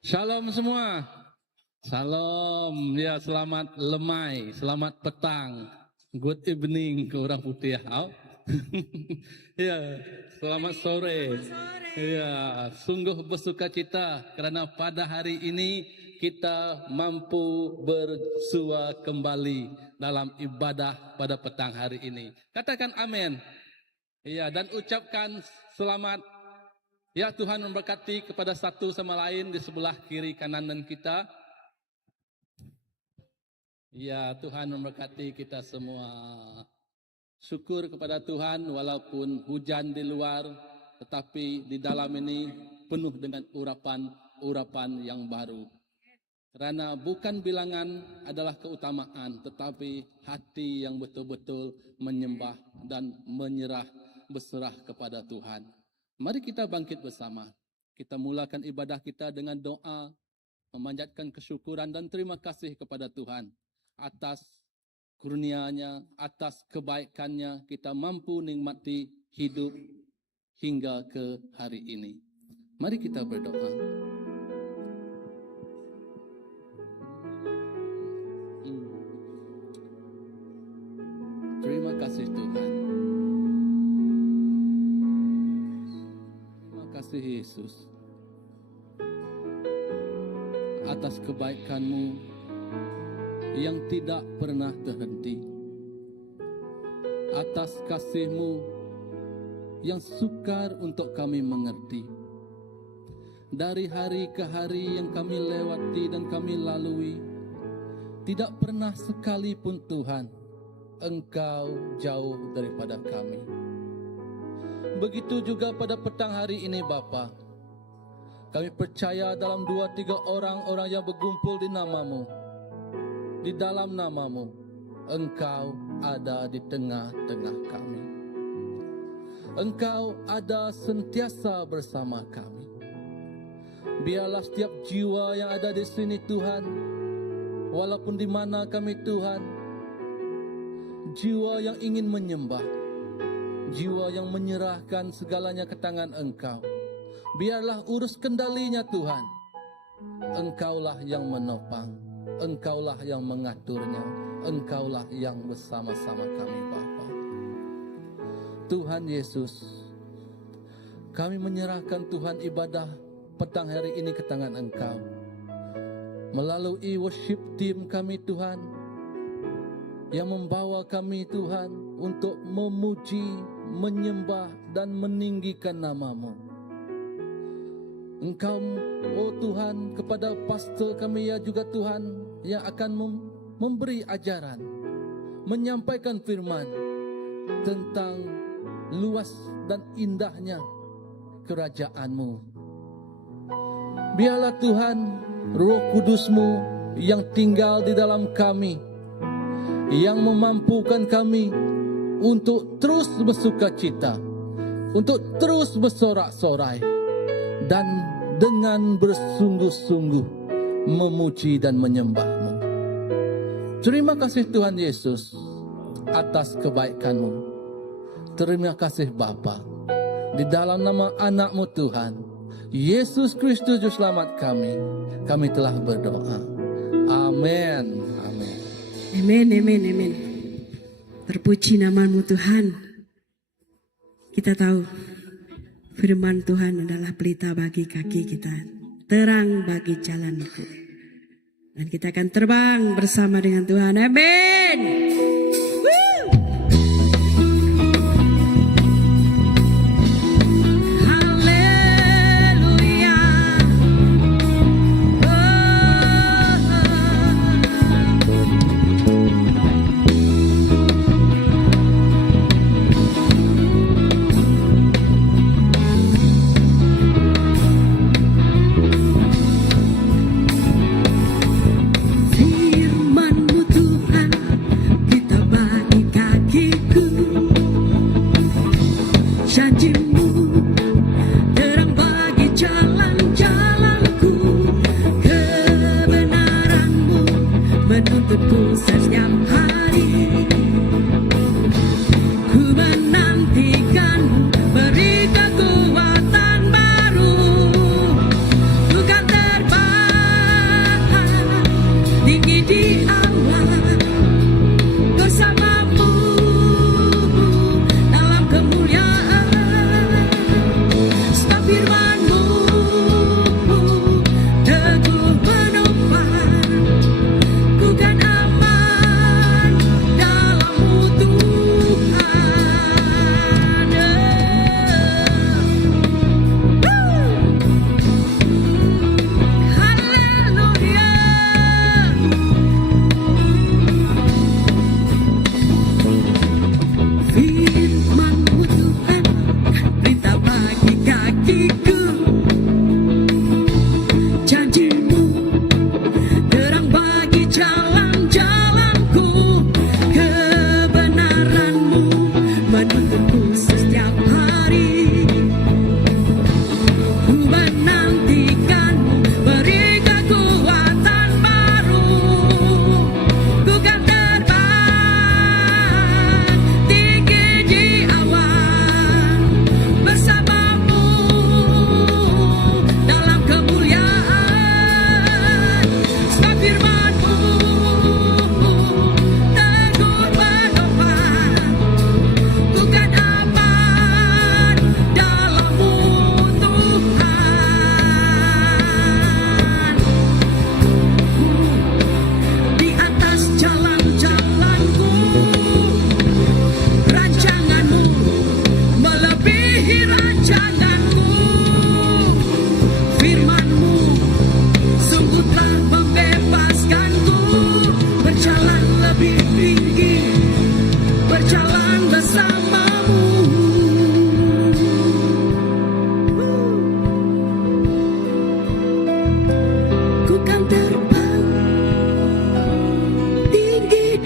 Shalom semua. Shalom. Ya, selamat lemai, selamat petang. Good evening ke orang putih. Ya, selamat sore. Ya, sungguh bersukacita karena pada hari ini kita mampu bersua kembali dalam ibadah pada petang hari ini. Katakan amin. Ya, dan ucapkan selamat. Ya, Tuhan memberkati kepada satu sama lain di sebelah kiri kanan kita. Ya, Tuhan memberkati kita semua. Syukur kepada Tuhan walaupun hujan di luar, tetapi di dalam ini penuh dengan urapan yang baru. Karena bukan bilangan adalah keutamaan, tetapi hati yang betul-betul menyembah dan menyerah, berserah kepada Tuhan. Mari kita bangkit bersama. Kita mulakan ibadah kita dengan doa, memanjatkan kesyukuran dan terima kasih kepada Tuhan atas kurnia-Nya, atas kebaikannya kita mampu nikmati hidup hingga ke hari ini. Mari kita berdoa. Terima kasih Tuhan. Yesus, atas kebaikan-Mu yang tidak pernah terhenti, atas kasih-Mu yang sukar untuk kami mengerti. Dari hari ke hari yang kami lewati dan kami lalui, tidak pernah sekalipun Tuhan, Engkau jauh daripada kami. Begitu juga pada petang hari ini Bapa. Kami percaya dalam 2-3 orang yang berkumpul di nama-Mu. Di dalam nama-Mu, Engkau ada di tengah-tengah kami. Engkau ada sentiasa bersama kami. Biarlah setiap jiwa yang ada di sini Tuhan, walaupun di mana kami Tuhan, jiwa yang ingin menyembah, jiwa yang menyerahkan segalanya ke tangan Engkau. Biarlah urus kendalinya Tuhan. Engkaulah yang menopang, Engkaulah yang mengaturnya, Engkaulah yang bersama-sama kami Bapa. Tuhan Yesus, kami menyerahkan Tuhan ibadah petang hari ini ke tangan Engkau. Melalui worship team kami Tuhan, yang membawa kami Tuhan untuk memuji, menyembah dan meninggikan nama-Mu. Engkau, oh Tuhan, kepada pastor kami ya juga Tuhan, yang akan memberi ajaran, menyampaikan firman tentang luas dan indahnya kerajaan-Mu. Biarlah Tuhan, Roh Kudus-Mu yang tinggal di dalam kami, yang memampukan kami untuk terus bersukacita, untuk terus bersorak-sorai, dan dengan bersungguh-sungguh memuji dan menyembah-Mu. Terima kasih Tuhan Yesus atas kebaikan-Mu. Terima kasih Bapa. Di dalam nama anak-Mu Tuhan, Yesus Kristus Juru Selamat kami telah berdoa. Amin. Amin. Amin, amin, amin. Terpuji nama-Mu Tuhan. Kita tahu firman Tuhan adalah pelita bagi kaki kita, terang bagi jalanku. Dan kita akan terbang bersama dengan Tuhan. Amin. Firman-Mu Tuhan Ku kan terbang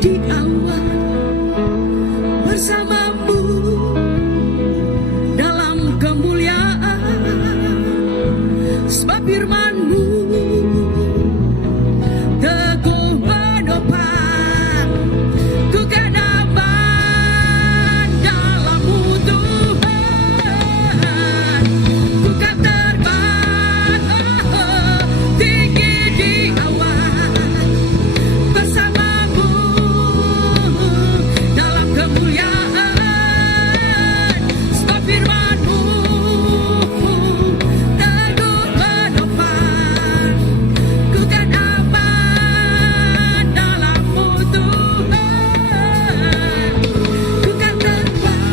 di awal bersamamu dalam kemuliaan, sebab firman-Mu teguh menopang, ku kan aman dalam-Mu Tuhan, ku kan terbang tinggi di awan bersamamu dalam kemuliaan, sebab firman-Mu teguh menopang, ku kan aman dalam-Mu Tuhan, ku kan terbang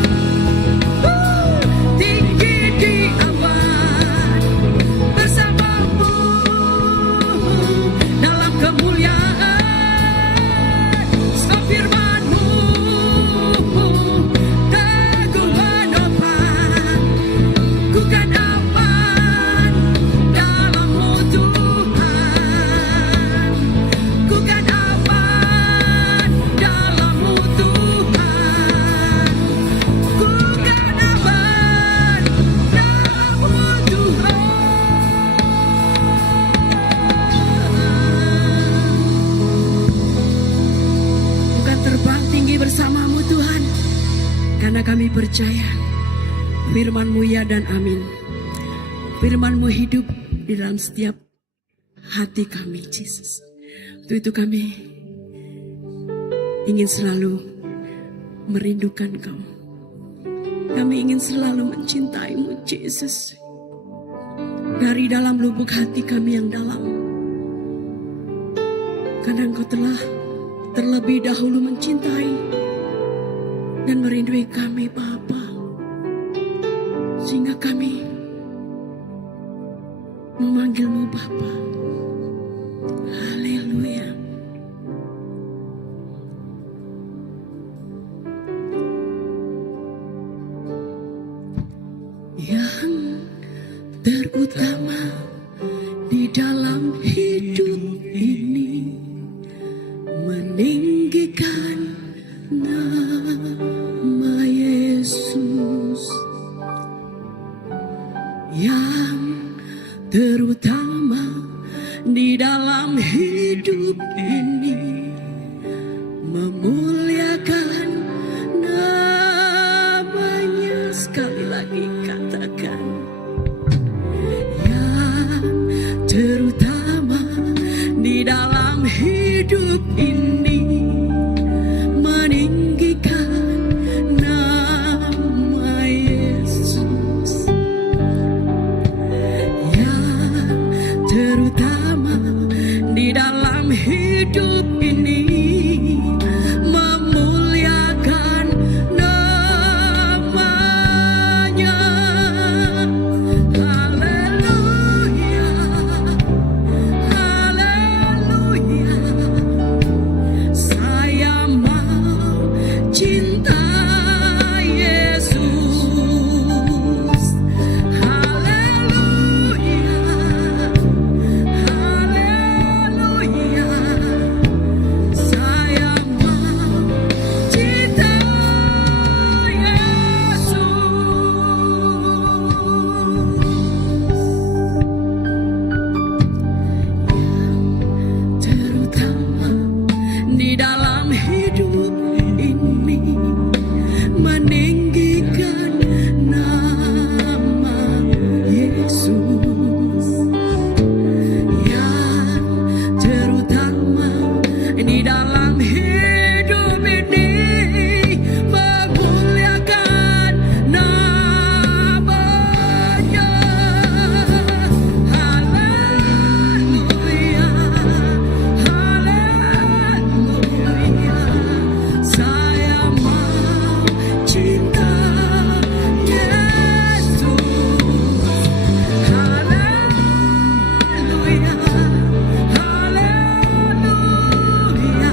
tinggi di awan bersamamu dalam kemuliaan, sebab firman-Mu teguh menopang, ku kan aman dalam-Mu Tuhan, ku kan aman dalam-Mu Tuhan, ku kan aman dalam-Mu Tuhan. Bukan terbang tinggi bersamamu Tuhan, karena kami percaya firman-Mu ya dan amin. Firman-Mu hidup di dalam setiap hati kami, Yesus. Untuk itu kami ingin selalu merindukan Kau. Kami ingin selalu mencintai-Mu, Yesus. Dari dalam lubuk hati kami yang dalam, karena Engkau telah terlebih dahulu mencintai dan merindui kami, Bapa, sehingga kami memanggil-Mu Bapa. Haleluya. Yang terutama di dalam hidup ini, meninggikan nama Yesus. Yang terutama di dalam hidup ini, memuliakan namanya. Sekali lagi katakan, yang terutama di dalam hidup ini, meninggikan nama Yesus. Yang terutama di dalam hidup ini, memuliakan namanya. Haleluya, haleluya. Saya mau cinta Yesus. Haleluya, haleluya. Saya mau cinta Yesus. Terutama di dalam hidup ini, meninggikan nama Yesus. Yang terutama di dalam hidup ini, memuliakan namanya. Haleluya, haleluya. Saya mau cinta Yesus. Haleluya, haleluya.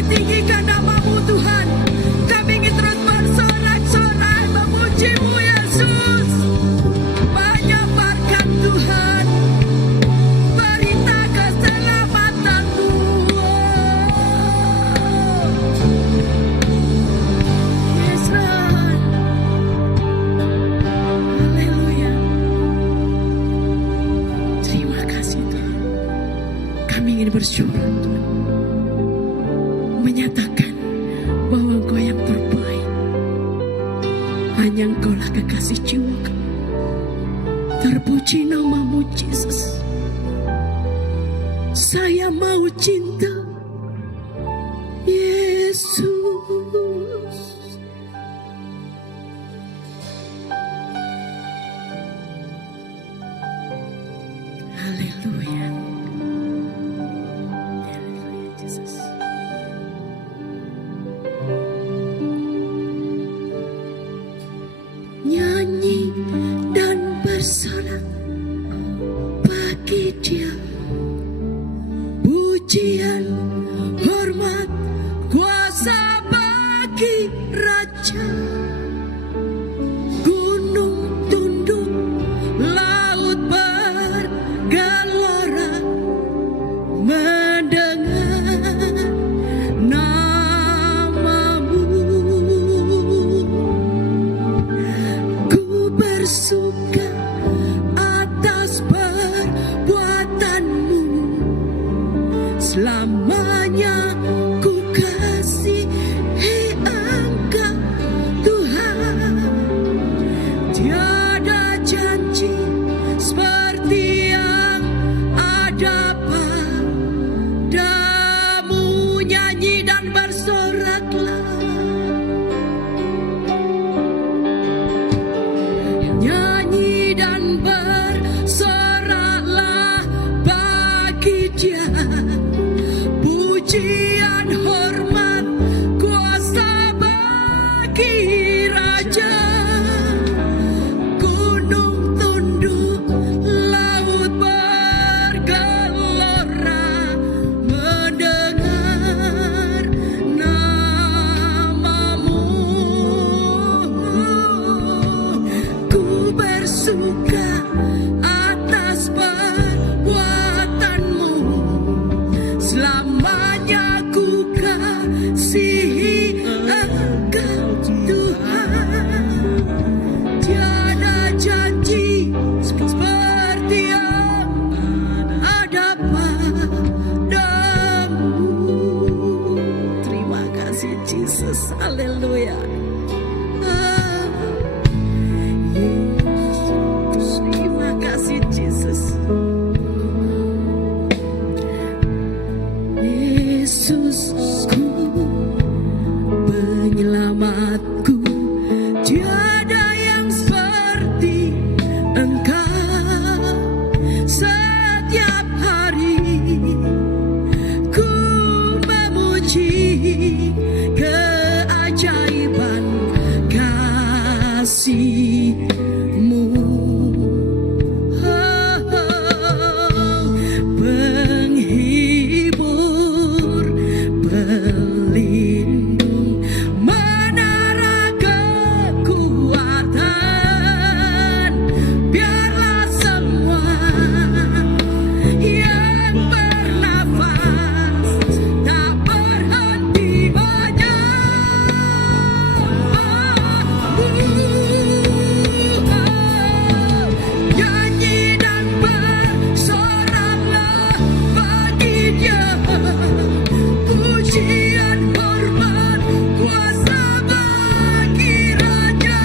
tinggi-tinggikan nama-Mu Tuhan. Kami ingin terus bersorak-sorai memuji-Mu Yesus. Menyebarkan Tuhan berita keselamatan-Mu. Yes Lord. Haleluya. Terima kasih Tuhan. Kami ingin bersyukur Tuhan, menyatakan bahwa Engkau yang terbaik. Hanya Engkau lah kekasih jiwa kami. Terpuji nama-Mu Yesus. Saya mau cinta Yesus. Haleluya. Haleluya Yesus. Nyanyi dan bersorak bagi Dia, pujian, hormat, kuasa bagi Raja. Gunung tunduk, laut bergelora, mendengar nama-Mu. Ku bersuka atas perbuatan-Mu. Selamanya ku kasihi Engkau Tuhan. Tiada janji seperti yang ada padamu. Nyanyi dan bersoraklah. Nyanyi dan bersoraklah bagi Dia, pujian, hormat, kuasa bagi Raja. Gunung tunduk, laut bergelora, mendengar nama-Mu. Ku bersuka atas perbuatan-Mu. Selamanya ku kasihi Engkau Tuhan. Tiada janji seperti yang ada padamu. Terima kasih Yesus. Haleluya. Terima kasih Yesus. Yesusku, penyelamatku, tiada yang seperti Engkau. Setiap hari ku memuji keajaiban kasih-Mu. Penghibur, pelindung, menara kekuatan. Biarlah semua yang bernafas tak berhenti nyanyi dan bersoraklah bagi Dia, pujian, hormat, kuasa bagi Raja.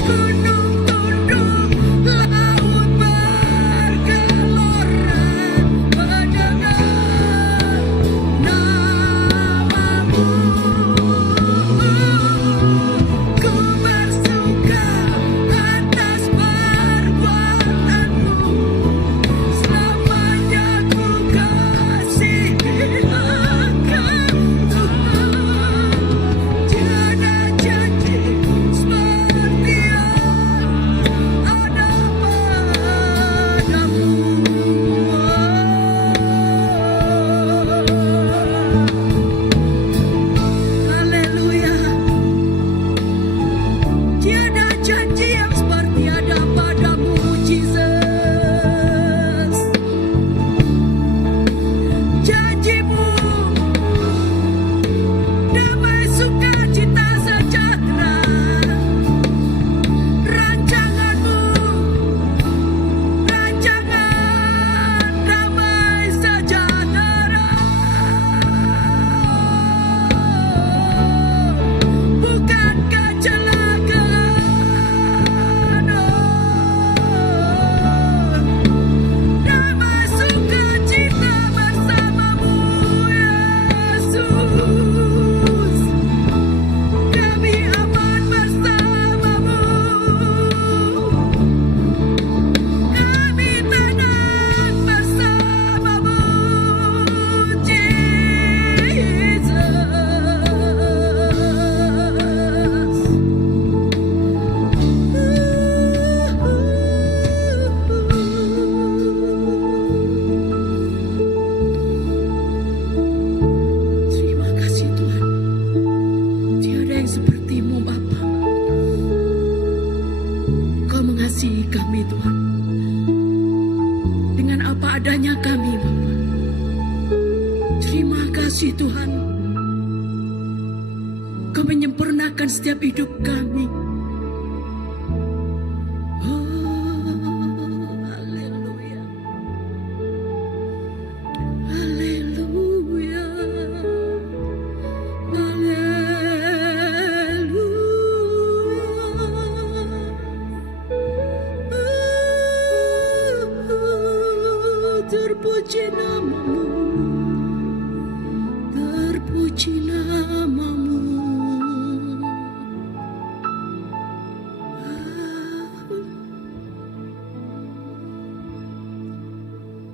Gunung tunduk, laut bergelora, mendengar nama-Mu. Engkau menyempurnakan setiap hidup kami. Oh, haleluya. Haleluya. Terpuji namamu, terpuji namamu.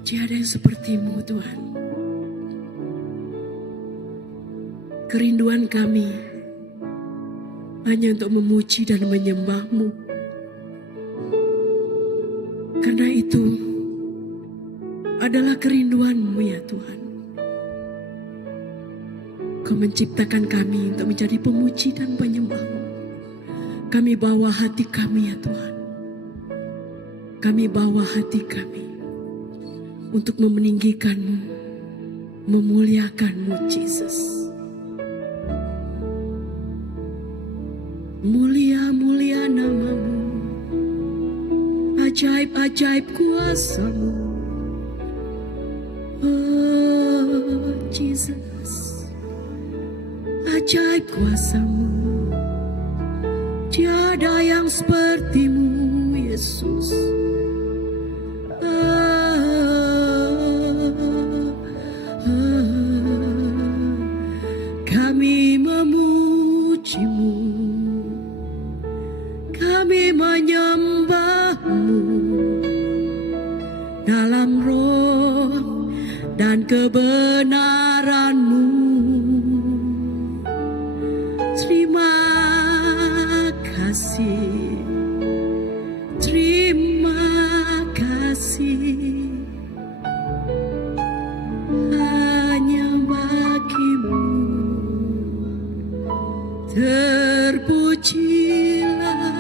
Tiada yang sepertimu Tuhan. Kerinduan kami hanya untuk memuji dan menyembah-Mu. Karena itu adalah kerinduan-Mu ya Tuhan. Kau menciptakan kami untuk menjadi pemuji dan penyembah-Mu. Kami bawa hati kami ya Tuhan. Kami bawa hati kami untuk meninggikan-Mu, memuliakan-Mu Yesus. Mulia-mulia namamu, ajaib-ajaib kuasa-Mu. Oh Jesus, ajaib kuasa-Mu. Tiada yang seperti-Mu Yesus. Kami memuji-Mu, kami menyembah-Mu dalam roh dan kebenaran-Mu. Terima kasih, terima kasih. Hanya bagi-Mu terpujilah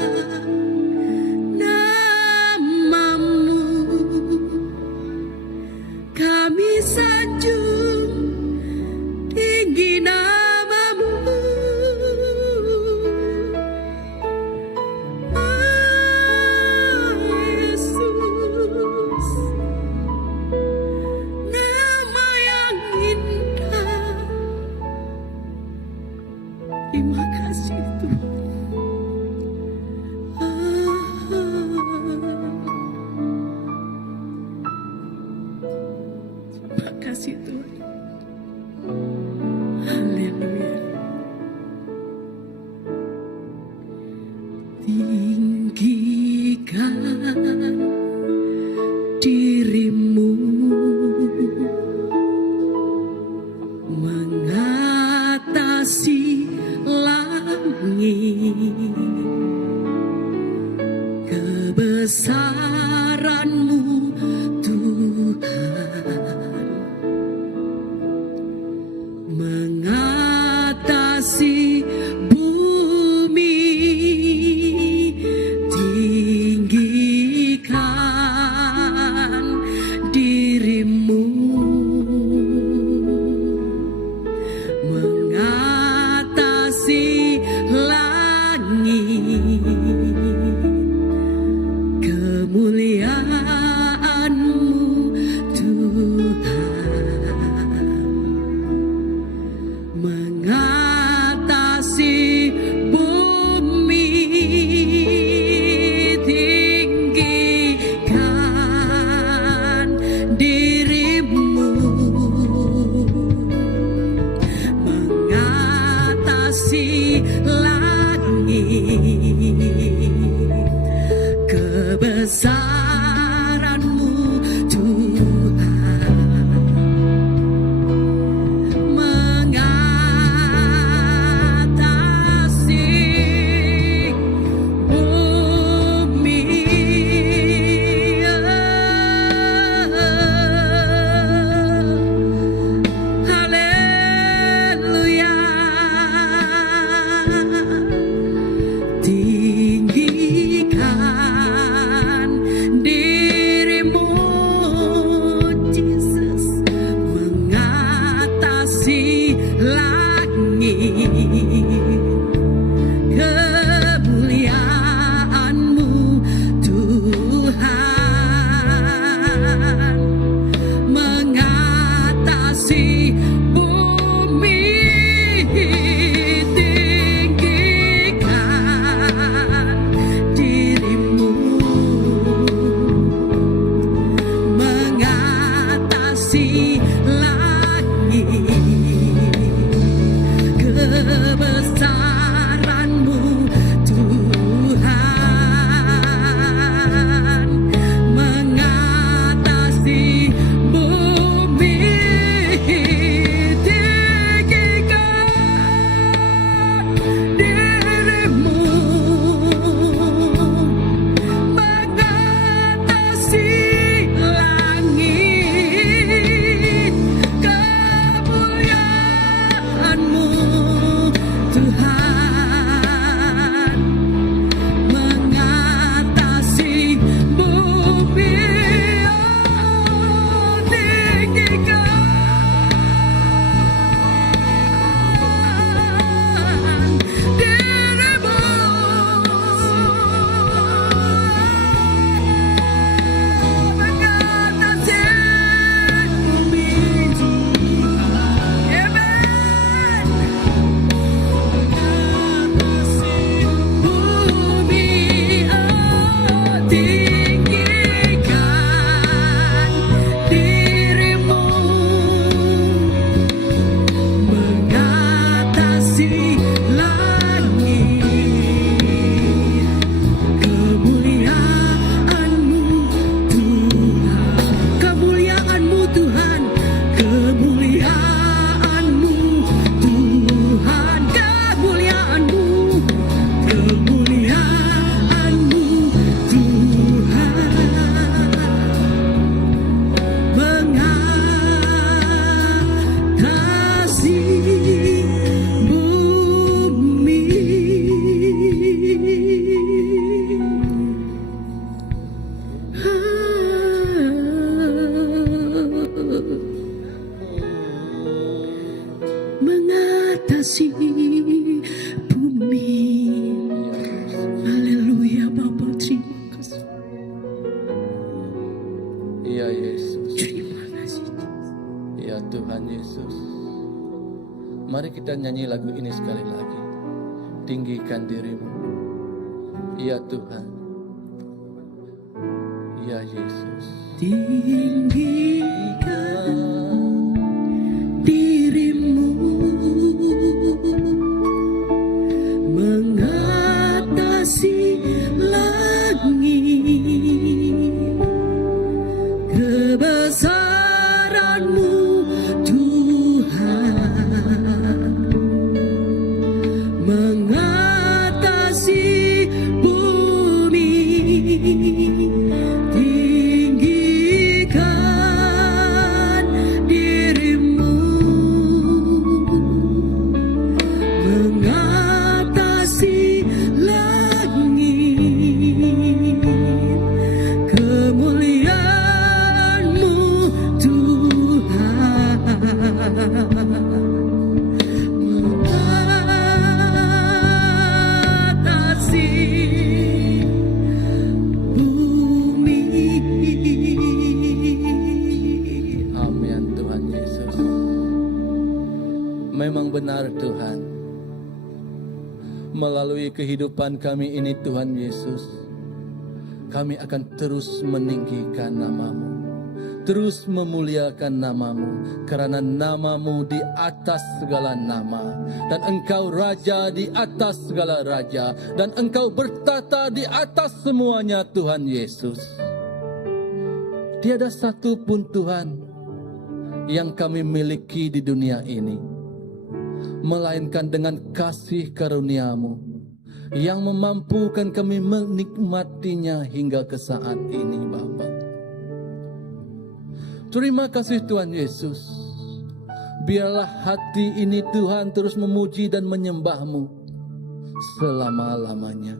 namamu. Kami sanjung tinggi namamu. Oh Yesus, nama yang indah. Terima kasih Tuhan. Terima kasih Tuhan. Haleluya. Tinggikan diri-Mu, mengatasi langit. Kebesaran-Mu Tuhan mengatasi bumi. Tinggikan diri-Mu, mengatasi langit. Kemuliaan-Mu Tuhan mengatasi bumi. Tinggikan diri-Mu, mengatasi bumi. Haleluya Bapa, terima kasih. Iya Yesus. Terima kasih. Ya Tuhan Yesus. Mari kita nyanyi lagu ini sekali lagi. Tinggikan dirimu. Ya Tuhan. Ya Yesus. Tinggikan dirimu mengatasi langit, kebesaran-Mu Tuhan mengatasi bumi. Tinggikan dirimu mengatasi langit, kemuliaan-Mu Tuhan mengatasi bumi. Amin Tuhan Yesus. Memang benar Tuhan. Melalui kehidupan kami ini Tuhan Yesus, kami akan terus meninggikan nama-Mu, terus memuliakan nama-Mu, karena nama-Mu di atas segala nama, dan Engkau Raja di atas segala raja, dan Engkau bertata di atas semuanya Tuhan Yesus. Tiada satu pun Tuhan yang kami miliki di dunia ini, melainkan dengan kasih karunia-Mu yang memampukan kami menikmatinya hingga ke saat ini Bapa. Terima kasih Tuhan Yesus. Biarlah hati ini Tuhan terus memuji dan menyembah-Mu selama-lamanya.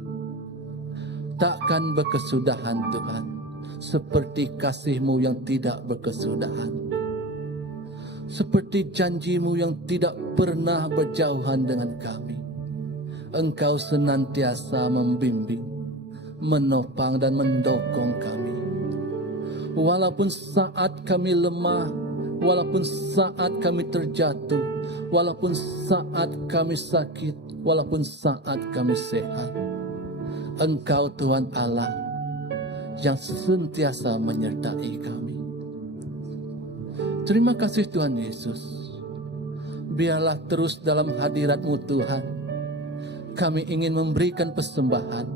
Takkan berkesudahan Tuhan, seperti kasih-Mu yang tidak berkesudahan, seperti janji-Mu yang tidak pernah berjauhan dengan kami. Engkau senantiasa membimbing, menopang dan mendukung kami. Walaupun saat kami lemah, walaupun saat kami terjatuh, walaupun saat kami sakit, walaupun saat kami sehat, Engkau Tuhan Allah yang senantiasa menyertai kami. Terima kasih Tuhan Yesus. Biarlah terus dalam hadirat-Mu Tuhan, kami ingin memberikan persembahan,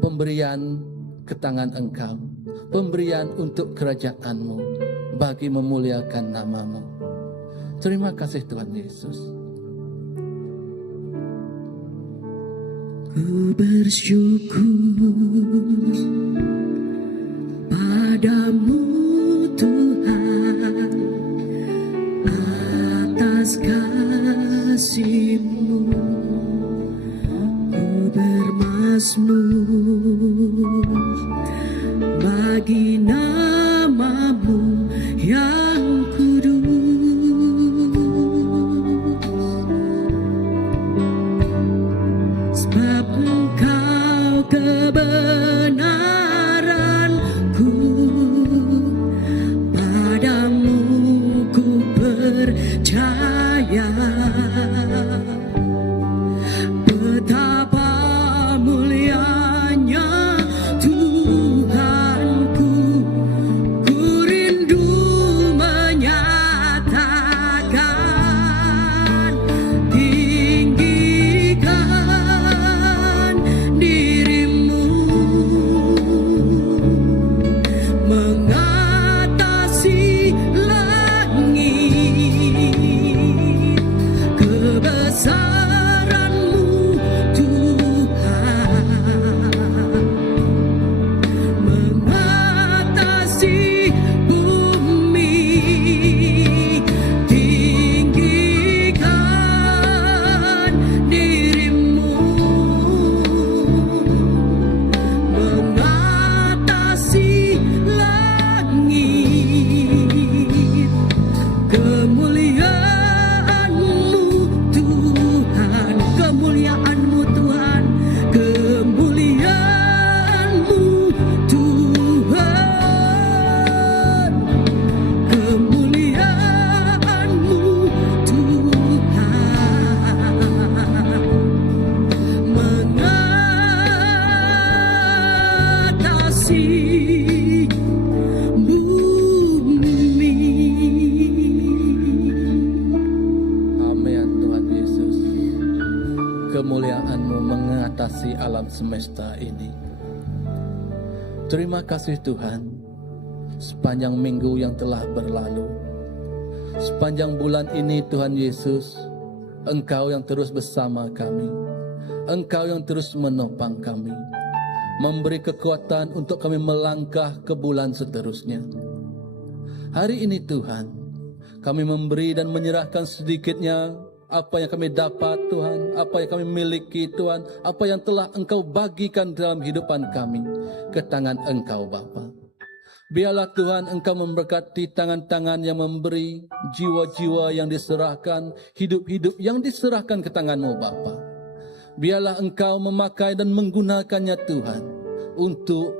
pemberian ke tangan Engkau, pemberian untuk kerajaan-Mu, bagi memuliakan nama-Mu. Terima kasih Tuhan Yesus. Ku bersyukur padamu Tuhan atas kasih-Mu. Ku bermazmur bagi nama-Mu yang kudus, sebab Engkau kebenaranku, padamu ku percaya. Betapa mulia kemuliaan-Mu mengatasi alam semesta ini. Terima kasih Tuhan, sepanjang minggu yang telah berlalu, sepanjang bulan ini Tuhan Yesus, Engkau yang terus bersama kami, Engkau yang terus menopang kami, memberi kekuatan untuk kami melangkah ke bulan seterusnya. Hari ini Tuhan, kami memberi dan menyerahkan sedikitnya apa yang kami dapat Tuhan, apa yang kami miliki Tuhan, apa yang telah Engkau bagikan dalam hidupan kami ke tangan Engkau Bapa. Biarlah Tuhan Engkau memberkati tangan-tangan yang memberi, jiwa-jiwa yang diserahkan, hidup-hidup yang diserahkan ke tangan-Mu Bapa. Biarlah Engkau memakai dan menggunakannya Tuhan untuk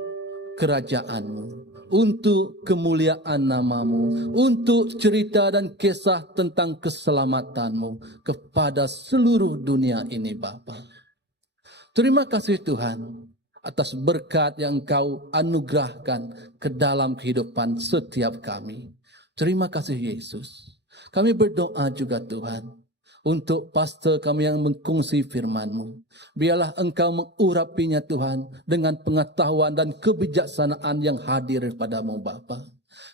kerajaan-Mu, untuk kemuliaan nama-Mu, untuk cerita dan kisah tentang keselamatan-Mu kepada seluruh dunia ini Bapa. Terima kasih Tuhan atas berkat yang Engkau anugerahkan ke dalam kehidupan setiap kami. Terima kasih Yesus. Kami berdoa juga Tuhan untuk pastor kami yang mengkongsi firman-Mu. Biarlah Engkau mengurapinya Tuhan dengan pengetahuan dan kebijaksanaan yang hadir daripada-Mu Bapa.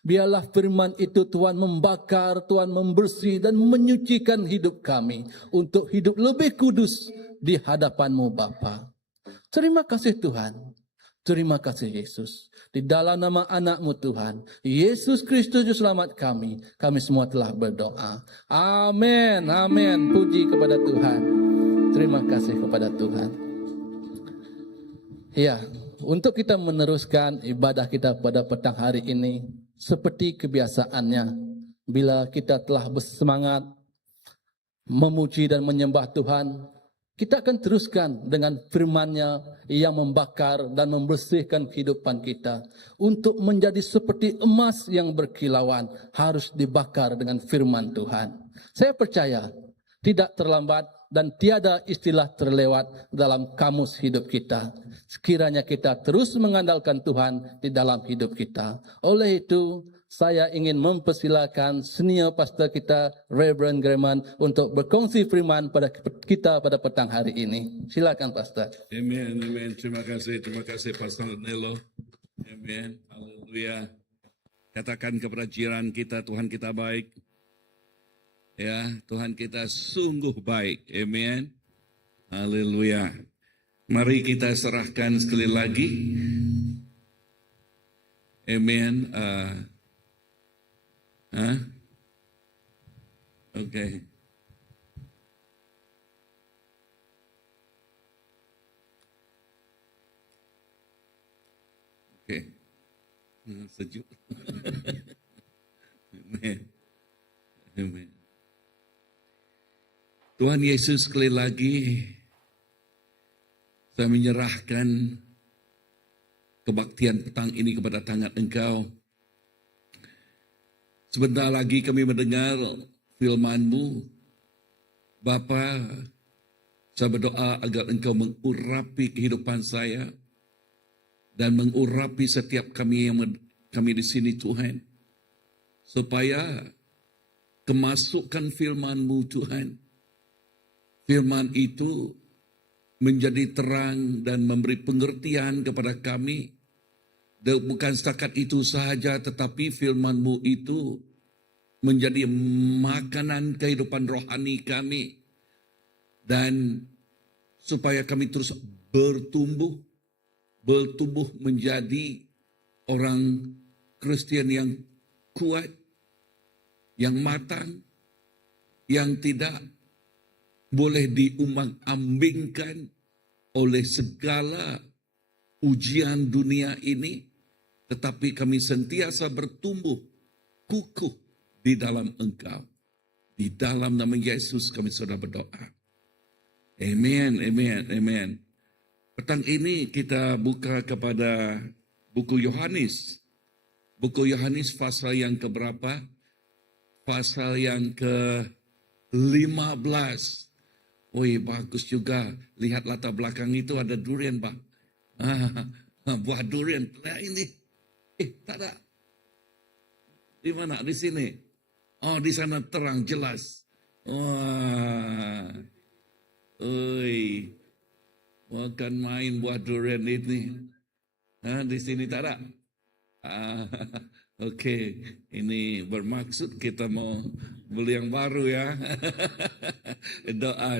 Biarlah firman itu Tuhan membakar, Tuhan membersih dan menyucikan hidup kami untuk hidup lebih kudus di hadapan-Mu Bapa. Terima kasih Tuhan. Terima kasih Yesus. Di dalam nama anak-Mu Tuhan, Yesus Kristus Juru Selamat kami semua telah berdoa. Amin. Amin. Puji kepada Tuhan. Terima kasih kepada Tuhan. Ya, untuk kita meneruskan ibadah kita pada petang hari ini, seperti kebiasaannya, bila kita telah bersemangat memuji dan menyembah Tuhan, kita akan teruskan dengan firman-Nya yang membakar dan membersihkan kehidupan kita. Untuk menjadi seperti emas yang berkilauan, harus dibakar dengan firman Tuhan. Saya percaya tidak terlambat dan tiada istilah terlewat dalam kamus hidup kita. Sekiranya kita terus mengandalkan Tuhan di dalam hidup kita. Oleh itu, saya ingin mempersilakan senior pastor kita, Reverend Greman, untuk berkongsi firman pada kita pada petang hari ini. Silakan Pastor. Amen, amen. Terima kasih Pastor Nelo. Amen, haleluya. Katakan kepada jiran kita, Tuhan kita baik. Ya, Tuhan kita sungguh baik. Amen, haleluya. Mari kita serahkan sekali lagi. Amen. Oke. Sejuk. Amen. Amen. Tuhan Yesus, sekali lagi saya menyerahkan kebaktian petang ini kepada tangan Engkau. Sebentar lagi kami mendengar firman-Mu. Bapa, saya berdoa agar Engkau mengurapi kehidupan saya dan mengurapi setiap kami di sini Tuhan. Supaya kemasukan firman-Mu Tuhan, firman itu menjadi terang dan memberi pengertian kepada kami. Dan bukan setakat itu sahaja, tetapi firman-Mu itu menjadi makanan kehidupan rohani kami. Dan supaya kami terus bertumbuh menjadi orang Kristen yang kuat, yang matang, yang tidak boleh diumbang-ambingkan oleh segala ujian dunia ini. Tetapi kami sentiasa bertumbuh kukuh di dalam Engkau. Di dalam nama Yesus kami sudah berdoa. Amen, amen, amen. Petang ini kita buka kepada buku Yohanes. Buku Yohanes pasal yang keberapa? Pasal yang ke-15. Wih, bagus juga. Lihat latar belakang itu ada durian, Pak. Buah durian. Nah ini. Tak ada. Di mana? Di sini. Oh, di sana terang jelas. Wah. Oi. Makan main buah durian ini. Di sini tak ada. Oke, ini bermaksud kita mau beli yang baru ya.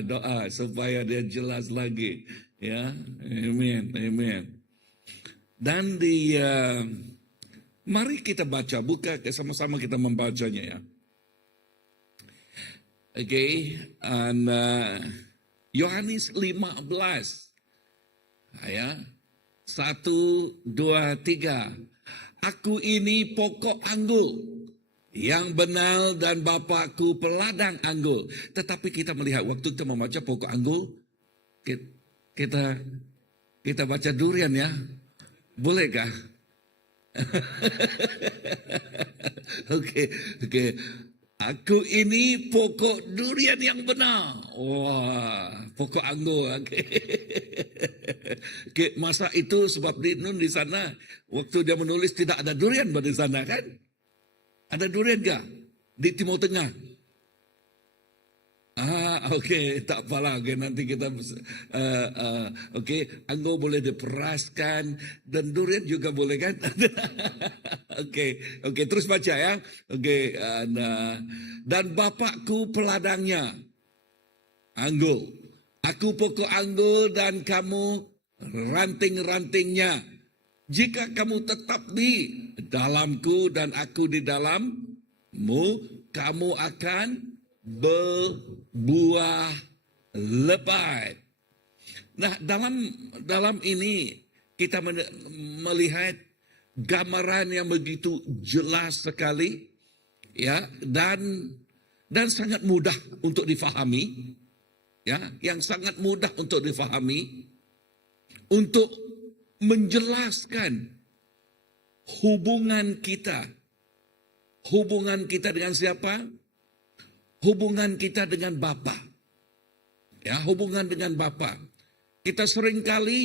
Doa supaya dia jelas lagi. Ya, amin. Dan mari kita baca, buka sama-sama kita membacanya ya. Oke, Yohanes 15. Ya. 1, 2, 3. Aku ini pokok anggur yang benar dan Bapakku peladang anggur. Tetapi kita melihat waktu kita membaca pokok anggur, kita baca durian ya. Bolehkah? Oke. Aku ini pokok durian yang benar. Wah, pokok anggur. Oke, masa itu sebab di Nun di sana waktu dia menulis tidak ada durian di sana kan? Ada durian gak di Timur Tengah? Oke, tak apalah. Oke, nanti kita anggur boleh diperaskan dan durian juga boleh kan? Oke, terus baca ya. Oke, dan Bapakku peladangnya anggur. Aku pokok anggur dan kamu ranting-rantingnya. Jika kamu tetap di dalamku dan aku di dalammu, kamu akan berbuah lebat. Nah, dalam ini kita melihat gambaran yang begitu jelas sekali ya, dan sangat mudah untuk difahami ya, yang sangat mudah untuk difahami untuk menjelaskan hubungan kita dengan siapa? Hubungan kita dengan Bapa. Ya, hubungan dengan Bapa. Kita seringkali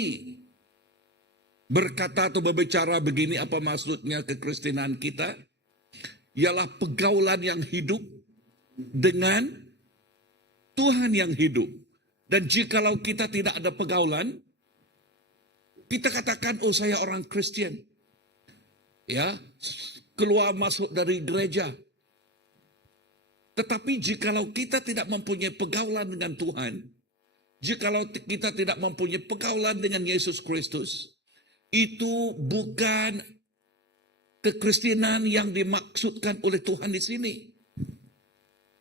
berkata atau berbicara begini, apa maksudnya kekristenan kita? Ialah pergaulan yang hidup dengan Tuhan yang hidup. Dan jikalau kita tidak ada pergaulan, kita katakan, oh saya orang Kristen. Ya, keluar masuk dari gereja. Tetapi jikalau kita tidak mempunyai pergaulan dengan Tuhan, jikalau kita tidak mempunyai pergaulan dengan Yesus Kristus, itu bukan kekristenan yang dimaksudkan oleh Tuhan di sini.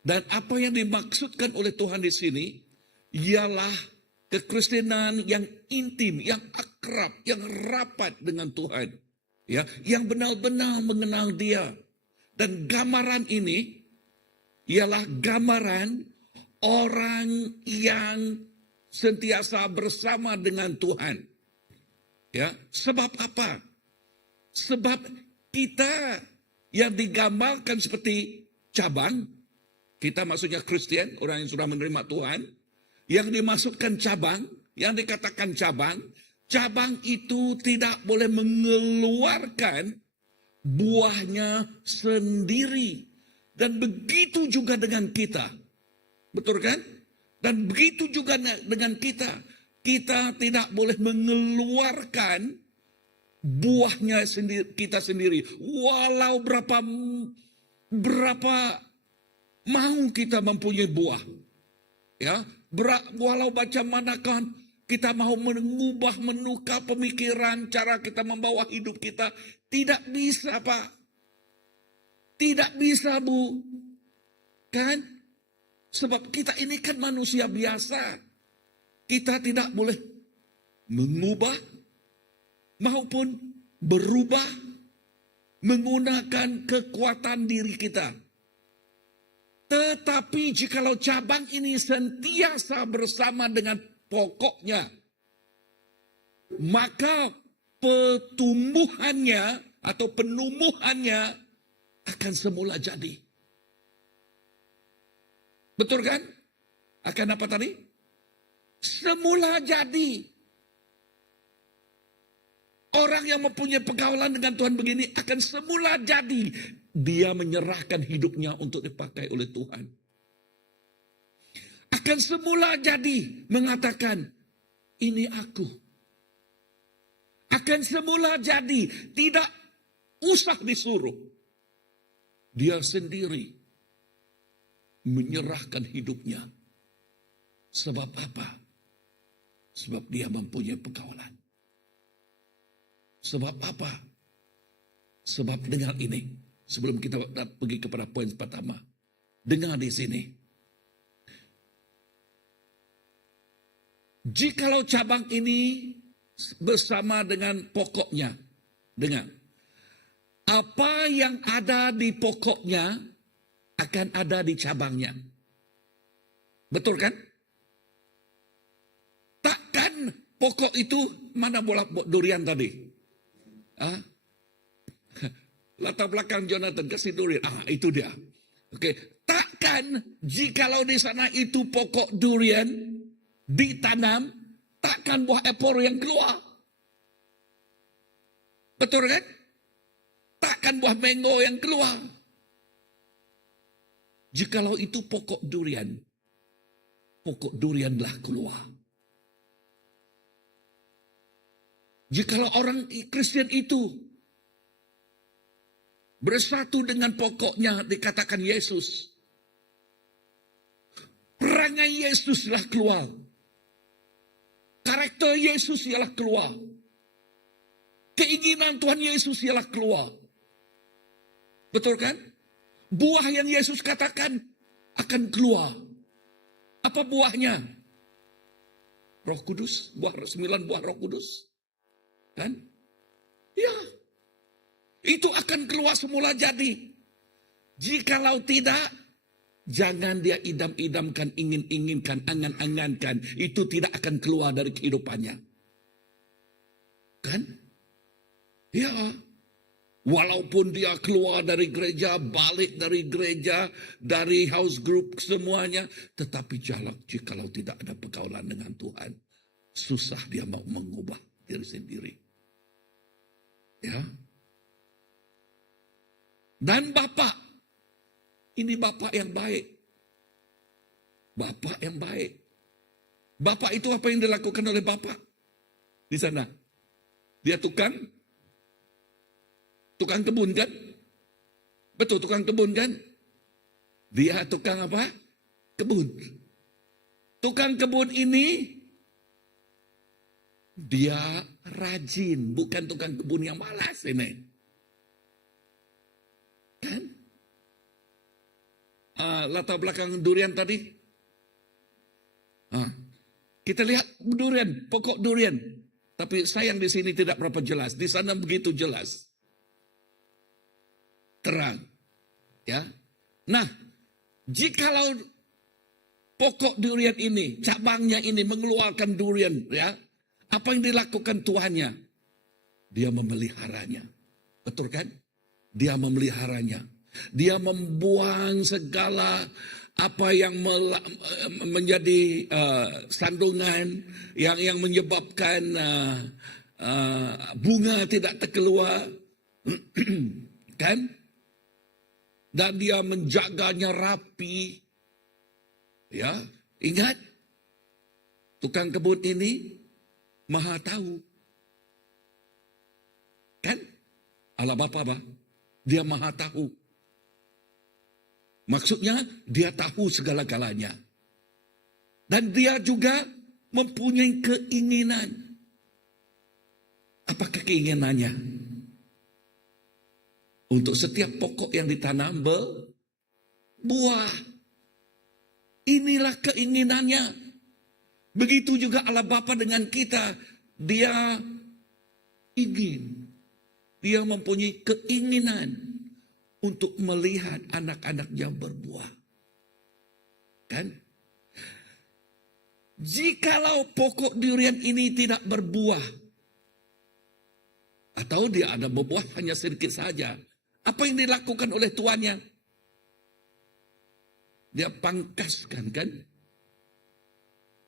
Dan apa yang dimaksudkan oleh Tuhan di sini ialah kekristenan yang intim, yang akrab, yang rapat dengan Tuhan, ya, yang benar-benar mengenal Dia. Dan gambaran ini ialah gambaran orang yang sentiasa bersama dengan Tuhan. Ya, sebab apa? Sebab kita yang digambarkan seperti cabang, kita maksudnya Kristen, orang yang sudah menerima Tuhan, yang dimaksudkan cabang, yang dikatakan cabang itu tidak boleh mengeluarkan buahnya sendiri. Dan begitu juga dengan kita. Betul kan? Dan begitu juga dengan kita. Kita tidak boleh mengeluarkan buahnya kita sendiri. Walau berapa mau kita mempunyai buah. Ya, walau macam manakah kita mau menukar pemikiran, cara kita membawa hidup kita. Tidak bisa, Pak. Tidak bisa, Bu. Kan? Sebab kita ini kan manusia biasa. Kita tidak boleh mengubah maupun berubah menggunakan kekuatan diri kita. Tetapi jikalau cabang ini sentiasa bersama dengan pokoknya, maka pertumbuhannya atau penumbuhannya akan semula jadi. Betul kan? Akan apa tadi? Semula jadi. Orang yang mempunyai pergaulan dengan Tuhan begini akan semula jadi. Dia menyerahkan hidupnya untuk dipakai oleh Tuhan. Akan semula jadi mengatakan, ini aku. Akan semula jadi, tidak usah disuruh. Dia sendiri menyerahkan hidupnya. Sebab apa? Sebab dia mempunyai pergaulan. Sebab apa? Sebab dengar ini. Sebelum kita pergi kepada poin pertama. Dengar di sini. Jikalau cabang ini bersama dengan pokoknya. Dengar. Apa yang ada di pokoknya akan ada di cabangnya. Betul kan? Takkan pokok itu, mana bola durian tadi? Latar belakang Jonathan, kasih durian. Itu dia. Oke. Takkan jikalau di sana itu pokok durian ditanam, takkan buah apel yang keluar. Betul kan? Takkan buah mango yang keluar. Jikalau itu pokok durianlah keluar. Jikalau orang Kristen itu bersatu dengan pokoknya, dikatakan Yesus, perangai Yesuslah keluar. Karakter Yesus ialah keluar. Keinginan Tuhan Yesus ialah keluar. Betul kan? Buah yang Yesus katakan akan keluar. Apa buahnya? Roh Kudus, 9 buah Roh Kudus. Kan? Ya. Itu akan keluar semula jadi. Jikalau tidak, jangan dia idam-idamkan, ingin-inginkan, angan-angankan. Itu tidak akan keluar dari kehidupannya. Kan? Ya. Walaupun dia keluar dari gereja, balik dari gereja, dari house group semuanya. Tetapi jikalau tidak ada pergaulan dengan Tuhan, susah dia mau mengubah diri sendiri. Ya. Dan Bapak, ini Bapak yang baik. Bapak yang baik. Bapak itu apa yang dilakukan oleh Bapak? Di sana. Dia tukang kebun kan? Betul, tukang kebun kan? Dia tukang apa? Kebun. Tukang kebun ini, dia rajin. Bukan tukang kebun yang malas ini. Kan? Latar belakang durian tadi. Kita lihat durian, pokok durian. Tapi sayang di sini tidak berapa jelas. Di sana begitu jelas. Terang. Ya. Nah, jikalau pokok durian ini, cabangnya ini mengeluarkan durian, ya. Apa yang dilakukan tuannya? Dia memeliharanya. Betul kan? Dia memeliharanya. Dia membuang segala apa yang menjadi sandungan yang menyebabkan bunga tidak terkeluar. Kan? Dan dia menjaganya rapi. Ya, ingat, tukang kebun ini maha tahu. Kan? Allah Bapa, dia maha tahu. Maksudnya dia tahu segala-galanya. Dan dia juga mempunyai keinginan. Apakah keinginannya? Untuk setiap pokok yang ditanam berbuah. Inilah keinginannya. Begitu juga Allah Bapa dengan kita. Dia ingin. Dia mempunyai keinginan untuk melihat anak-anaknya berbuah. Kan? Jikalau pokok durian ini tidak berbuah, atau dia ada berbuah hanya sedikit saja, apa yang dilakukan oleh tuannya? Dia pangkaskan, kan?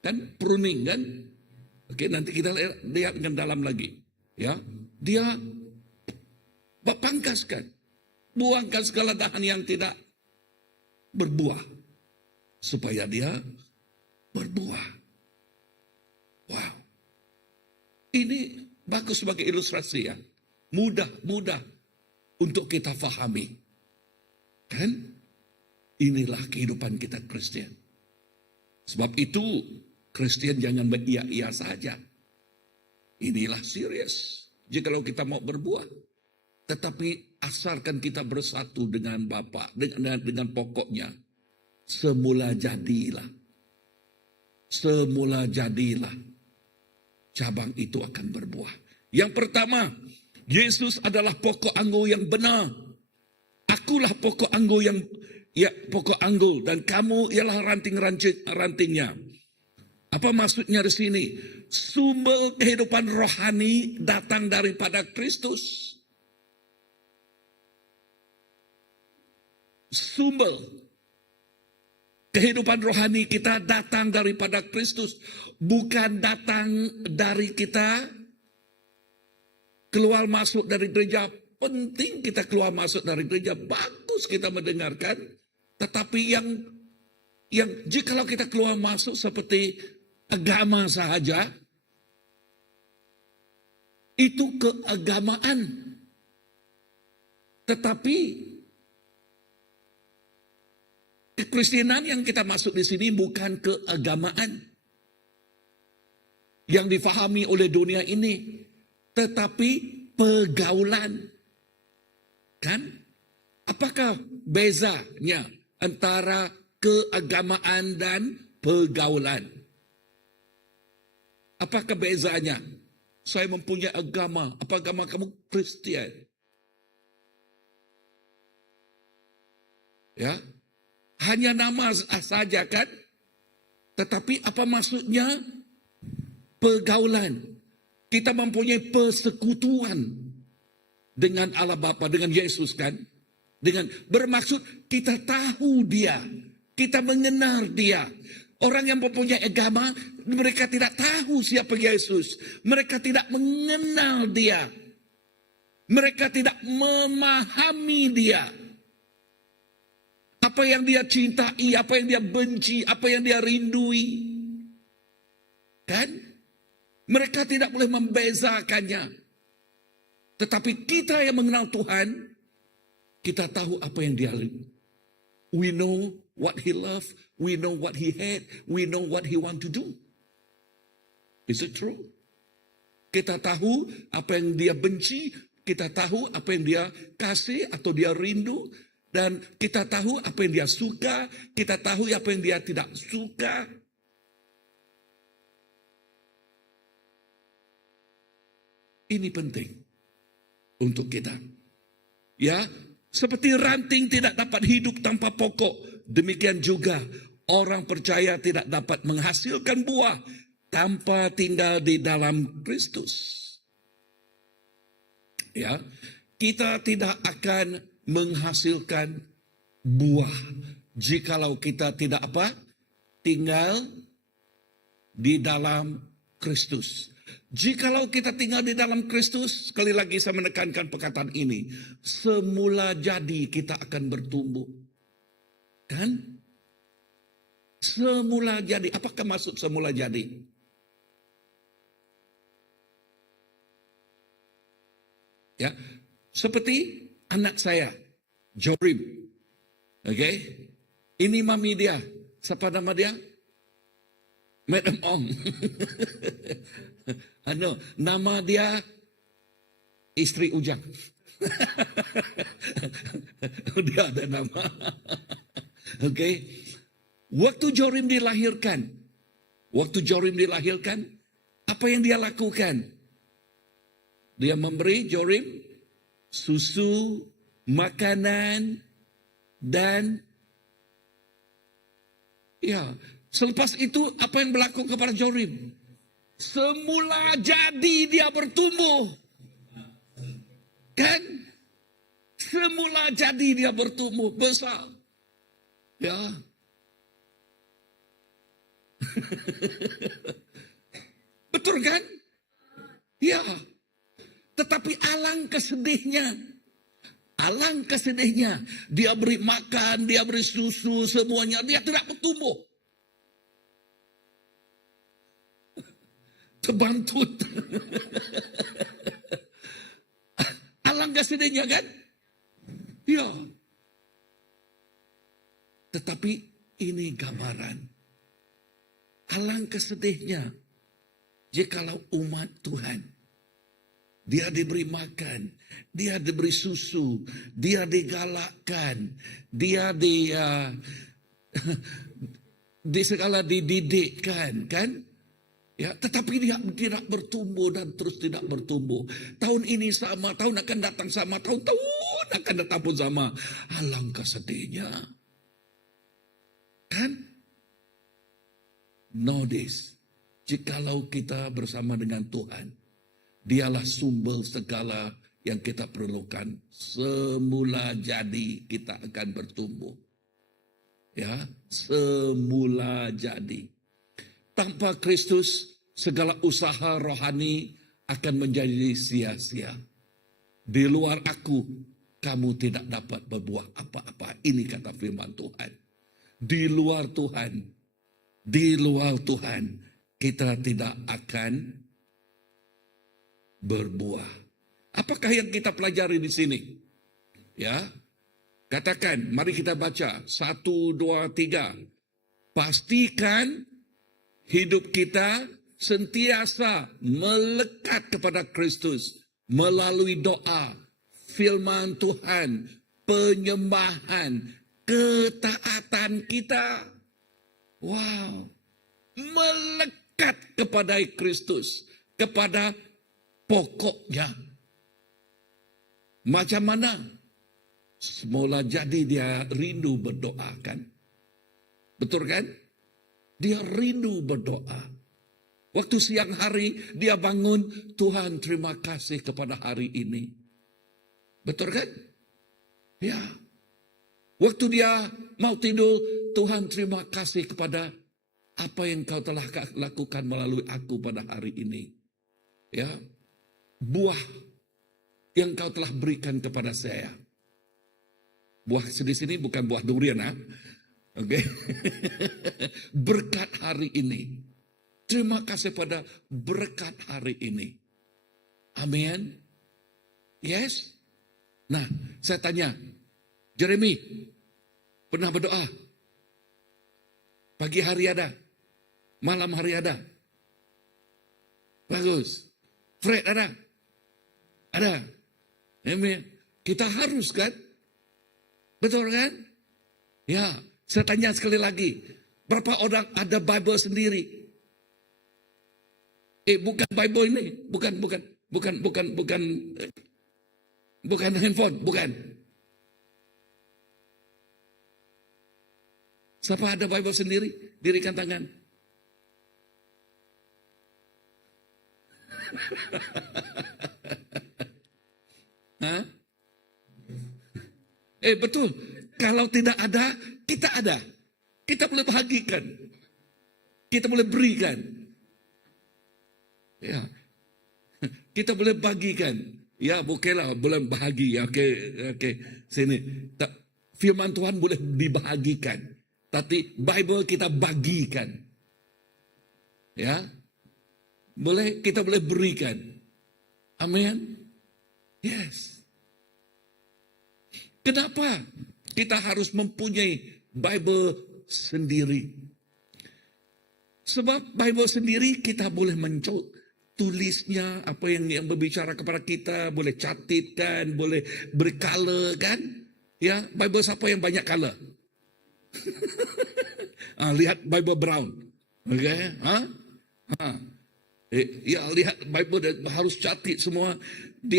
Kan pruning, kan? Oke, nanti kita lihat dengan dalam lagi. Ya, dia pangkaskan. Buangkan segala dahan yang tidak berbuah. Supaya dia berbuah. Wow. ini bagus sebagai ilustrasi ya. Mudah untuk kita fahami. Kan? Inilah kehidupan kita Kristen. Sebab itu Kristen jangan beria-ia saja. Inilah serius. Jikalau kita mau berbuah. Tetapi asalkan kita bersatu dengan Bapa, dengan pokoknya. Semula jadilah. Semula jadilah. Cabang itu akan berbuah. Yang pertama, Yesus adalah pokok anggur yang benar. Akulah pokok anggur pokok anggur dan kamu ialah ranting-rantingnya. Apa maksudnya di sini? Sumber kehidupan rohani datang daripada Kristus. Sumber kehidupan rohani kita datang daripada Kristus, bukan datang dari kita keluar masuk dari gereja. Penting kita keluar masuk dari gereja, bagus kita mendengarkan, tetapi yang jikalau kita keluar masuk seperti agama sahaja, itu keagamaan. Tetapi kekristenan yang kita masuk di sini bukan keagamaan yang difahami oleh dunia ini, tetapi pergaulan. Kan? Apakah bezanya antara keagamaan dan pergaulan? Apakah bezanya? Saya mempunyai agama. Apa agama kamu? Kristen. Ya, hanya nama saja kan? Tetapi apa maksudnya? Pergaulan. Kita mempunyai persekutuan dengan Allah Bapa, dengan Yesus kan? Dengan bermaksud kita tahu dia, kita mengenal dia. Orang yang mempunyai agama, mereka tidak tahu siapa Yesus. Mereka tidak mengenal dia. Mereka tidak memahami dia. Apa yang dia cintai, apa yang dia benci, apa yang dia rindui. Kan? Mereka tidak boleh membezakannya. Tetapi kita yang mengenal Tuhan, kita tahu apa yang dia lakukan. We know what he loved, we know what he hate, we know what he want to do. Is it true? Kita tahu apa yang dia benci, kita tahu apa yang dia kasih atau dia rindu, dan kita tahu apa yang dia suka, kita tahu apa yang dia tidak suka. Ini penting untuk kita. Ya, seperti ranting tidak dapat hidup tanpa pokok, demikian juga orang percaya tidak dapat menghasilkan buah tanpa tinggal di dalam Kristus. Ya, kita tidak akan menghasilkan buah jikalau kita tidak apa? Tinggal di dalam Kristus. Jikalau kita tinggal di dalam Kristus, sekali lagi saya menekankan perkataan ini, semula jadi kita akan bertumbuh. Kan? Semula jadi. Apakah maksud semula jadi? Ya, seperti anak saya, Jorim. Oke? Ini mami dia. Siapa nama dia? Madam Ong. Nama dia istri Ujang. Dia ada nama. Oke. Waktu Jorim dilahirkan, apa yang dia lakukan? Dia memberi Jorim susu, makanan, dan ya, selepas itu apa yang berlaku kepada Jorim? Semula jadi dia bertumbuh. Kan? Semula jadi dia bertumbuh besar. Ya. Betul kan? Ya. Tetapi alangkah sedihnya. Dia beri makan, dia beri susu, semuanya. Dia tidak bertumbuh. Kebantut. Alangkah sedihnya kan? Ya. Tetapi ini gambaran. Alangkah sedihnya jikalau umat Tuhan, dia diberi makan, dia diberi susu, dia digalakkan, dia di segala dididikkan, kan? Ya, tetapi dia tidak bertumbuh dan terus tidak bertumbuh. Tahun ini sama, tahun akan datang sama, tahun-tahun akan datang pun sama. Alangkah sedihnya. Kan? Know this. Jikalau kita bersama dengan Tuhan, dialah sumber segala yang kita perlukan. Semula jadi kita akan bertumbuh. Ya, semula jadi. Tanpa Kristus, segala usaha rohani akan menjadi sia-sia. Di luar aku, kamu tidak dapat berbuah apa-apa. Ini kata firman Tuhan. Di luar Tuhan, kita tidak akan berbuah. Apakah yang kita pelajari di sini? Ya, katakan, mari kita baca. 1, 2, 3. Pastikan hidup kita sentiasa melekat kepada Kristus melalui doa, firman Tuhan, penyembahan, ketaatan kita. Wow, melekat kepada Kristus, kepada pokoknya. Macam mana? Semula jadi dia rindu berdoa, kan? Betul kan? Dia rindu berdoa. Waktu siang hari dia bangun, Tuhan terima kasih kepada hari ini. Betul kan? Ya. Waktu dia mau tidur, Tuhan terima kasih kepada apa yang kau telah lakukan melalui aku pada hari ini. Ya. Buah yang kau telah berikan kepada saya. Buah di sini bukan buah durian, ha? Oke. Berkat hari ini. Terima kasih pada berkat hari ini. Amin. Yes. Nah, saya tanya, Jeremy, pernah berdoa? Pagi hari ada? Malam hari ada? Bagus. Fred ada? Ada. Amin. Kita harus, kan? Betul kan? Ya. Saya tanya sekali lagi, berapa orang ada Bible sendiri? Bukan Bible ini, bukan handphone, bukan. Siapa ada Bible sendiri? Dirikan tangan. Hah? Betul. Kalau tidak ada, kita ada. Kita boleh bahagikan. Kita boleh berikan. Ya. Kita boleh bagikan. Ya, bolehlah, boleh bahagi. Ya, oke. Sini. Firman Tuhan boleh dibahagikan. Tapi Bible kita bagikan. Ya. Kita boleh berikan. Amin. Yes. Kenapa kita harus mempunyai Bible sendiri? Sebab Bible sendiri kita boleh tulisnya, apa yang berbicara kepada kita, boleh catatkan, boleh beri color, kan? Ya, Bible siapa yang banyak color? Lihat Bible brown. Oke, ya, lihat Bible harus catat semua.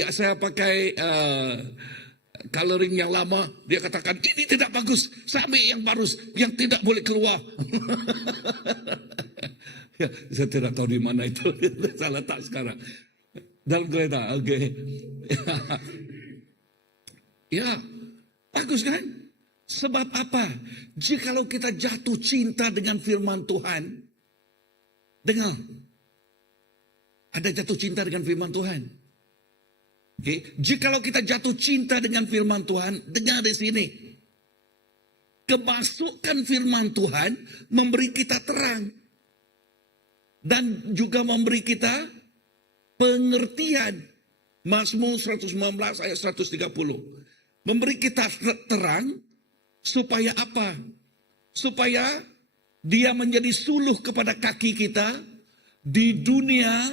Saya pakai coloring yang lama, dia katakan ini tidak bagus, saya ambil yang baru, yang tidak boleh keluar. Ya, saya tidak tahu di mana itu, saya letak sekarang dalam kereta. Oke. Ya, bagus kan? Sebab apa? Jikalau kita jatuh cinta dengan firman Tuhan, dengar, ada jatuh cinta dengan firman Tuhan. Okay. Jikalau kita jatuh cinta dengan firman Tuhan, dengar di sini. Kemasukan firman Tuhan memberi kita terang. dan juga memberi kita pengertian. Mazmur 119 ayat 130. Memberi kita terang supaya apa? Supaya dia menjadi suluh kepada kaki kita di dunia,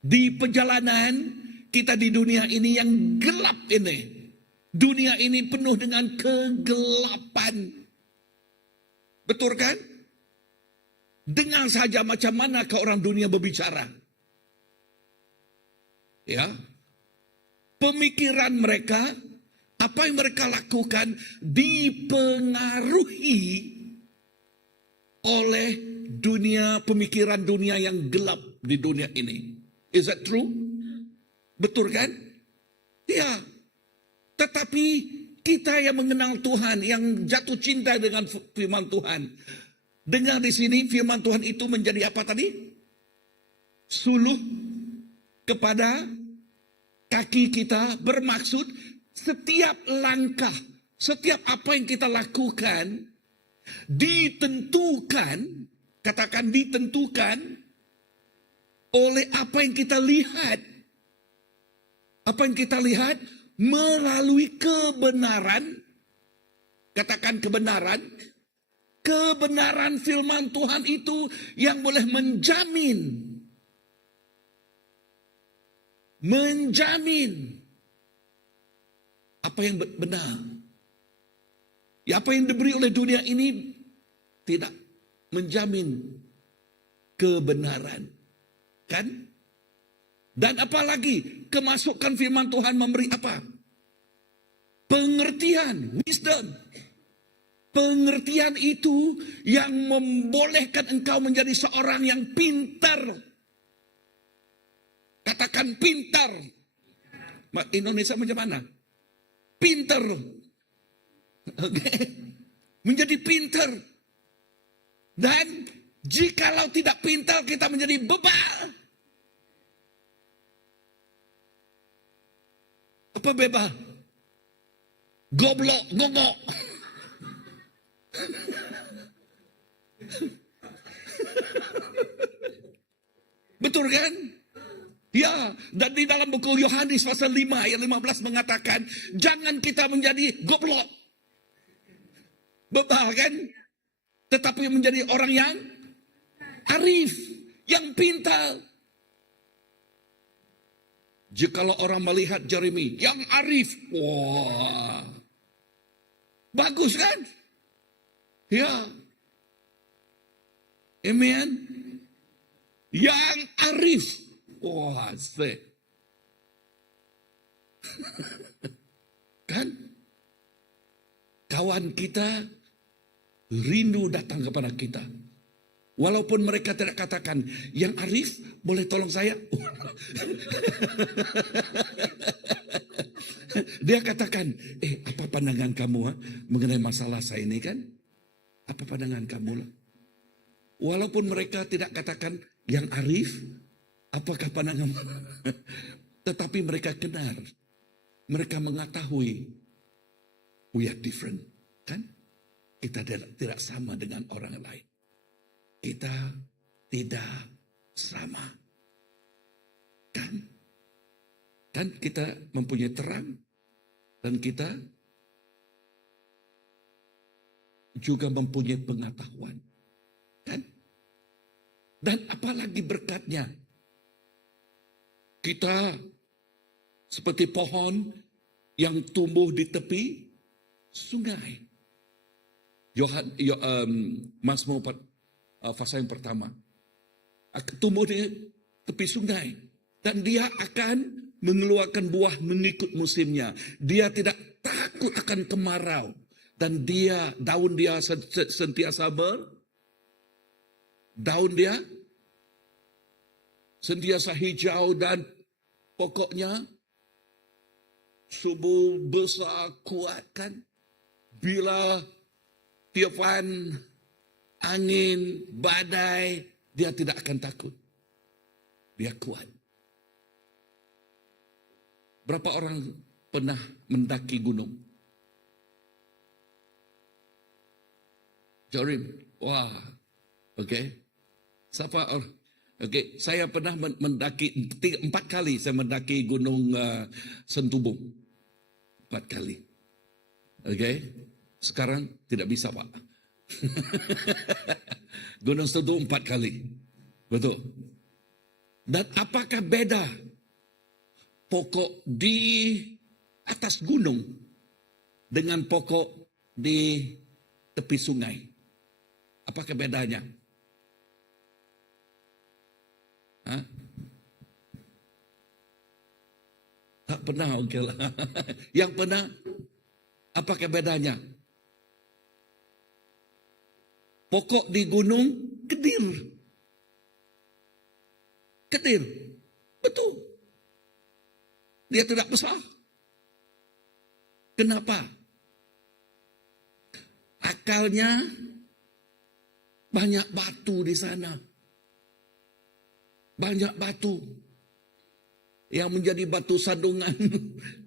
di perjalanan kita di dunia ini yang gelap ini. Dunia ini penuh dengan kegelapan. Betul kan? Dengar saja macam mana ke orang dunia berbicara. Ya. Pemikiran mereka, apa yang mereka lakukan dipengaruhi oleh dunia, pemikiran dunia yang gelap di dunia ini. Is that true? Betul kan? Ya. Tetapi kita yang mengenal Tuhan, yang jatuh cinta dengan firman Tuhan. Dengar di sini firman Tuhan itu menjadi apa tadi? Suluh kepada kaki kita, bermaksud setiap langkah, setiap apa yang kita lakukan ditentukan, katakan ditentukan oleh apa yang kita lihat. Apa yang kita lihat melalui kebenaran, katakan kebenaran, kebenaran firman Tuhan itu yang boleh menjamin apa yang benar. Ya, apa yang diberi oleh dunia ini tidak menjamin kebenaran. Kan? Dan apalagi kemasukan firman Tuhan memberi apa? Pengertian, wisdom. Pengertian itu yang membolehkan engkau menjadi seorang yang pintar. Katakan pintar. Indonesia macam mana? Pintar. Okay. Menjadi pintar. Dan jikalau tidak pintar, kita menjadi bebal. Apa bebal? Goblok, gogok. Betul kan? Ya, dan di dalam buku Yohanes pasal 5 ayat 15 mengatakan, jangan kita menjadi goblok. Bebal kan? Tetapi menjadi orang yang arif, yang pintar. Jikalau orang melihat Jeremy yang arif, wah, bagus kan? Ya, amen. Yang arif, wah, kan? Kawan kita rindu datang kepada kita. Walaupun mereka tidak katakan, yang arif boleh tolong saya? Dia katakan, apa pandangan kamu mengenai masalah saya ini kan? Apa pandangan kamu lah? Walaupun mereka tidak katakan, yang arif, apakah pandangan? Tetapi mereka kenal. Mereka mengetahui, we are different. Kan? Kita tidak sama dengan orang lain. Kita tidak sama. Kan? Kan kita mempunyai terang. Dan kita juga mempunyai pengetahuan. Kan? Dan apalagi berkatnya. Kita seperti pohon yang tumbuh di tepi sungai. Mazmur pasal yang pertama. Tumbuh di tepi sungai. Dan dia akan mengeluarkan buah mengikut musimnya. Dia tidak takut akan kemarau. Dan daun dia sentiasa daun dia sentiasa hijau dan pokoknya subur, besar, kuat kan. Bila tiupan angin, badai, dia tidak akan takut. Dia kuat. Berapa orang pernah mendaki gunung? Jorin, wah, oke. Siapa orang? Okey, saya pernah mendaki 4 kali saya mendaki Gunung Sentubung. 4 kali. Okey. Sekarang tidak bisa, Pak. Gunung Sentubung 4 kali. Betul. Dan apakah beda pokok di atas gunung dengan pokok di tepi sungai? Apakah bedanya? Hah? Tak pernah, okey lah. Yang pernah, apakah bedanya? Pokok di gunung kedir. Kedir. Betul. Dia tidak besar. Kenapa? Akalnya banyak batu di sana. Banyak batu yang menjadi batu sandungan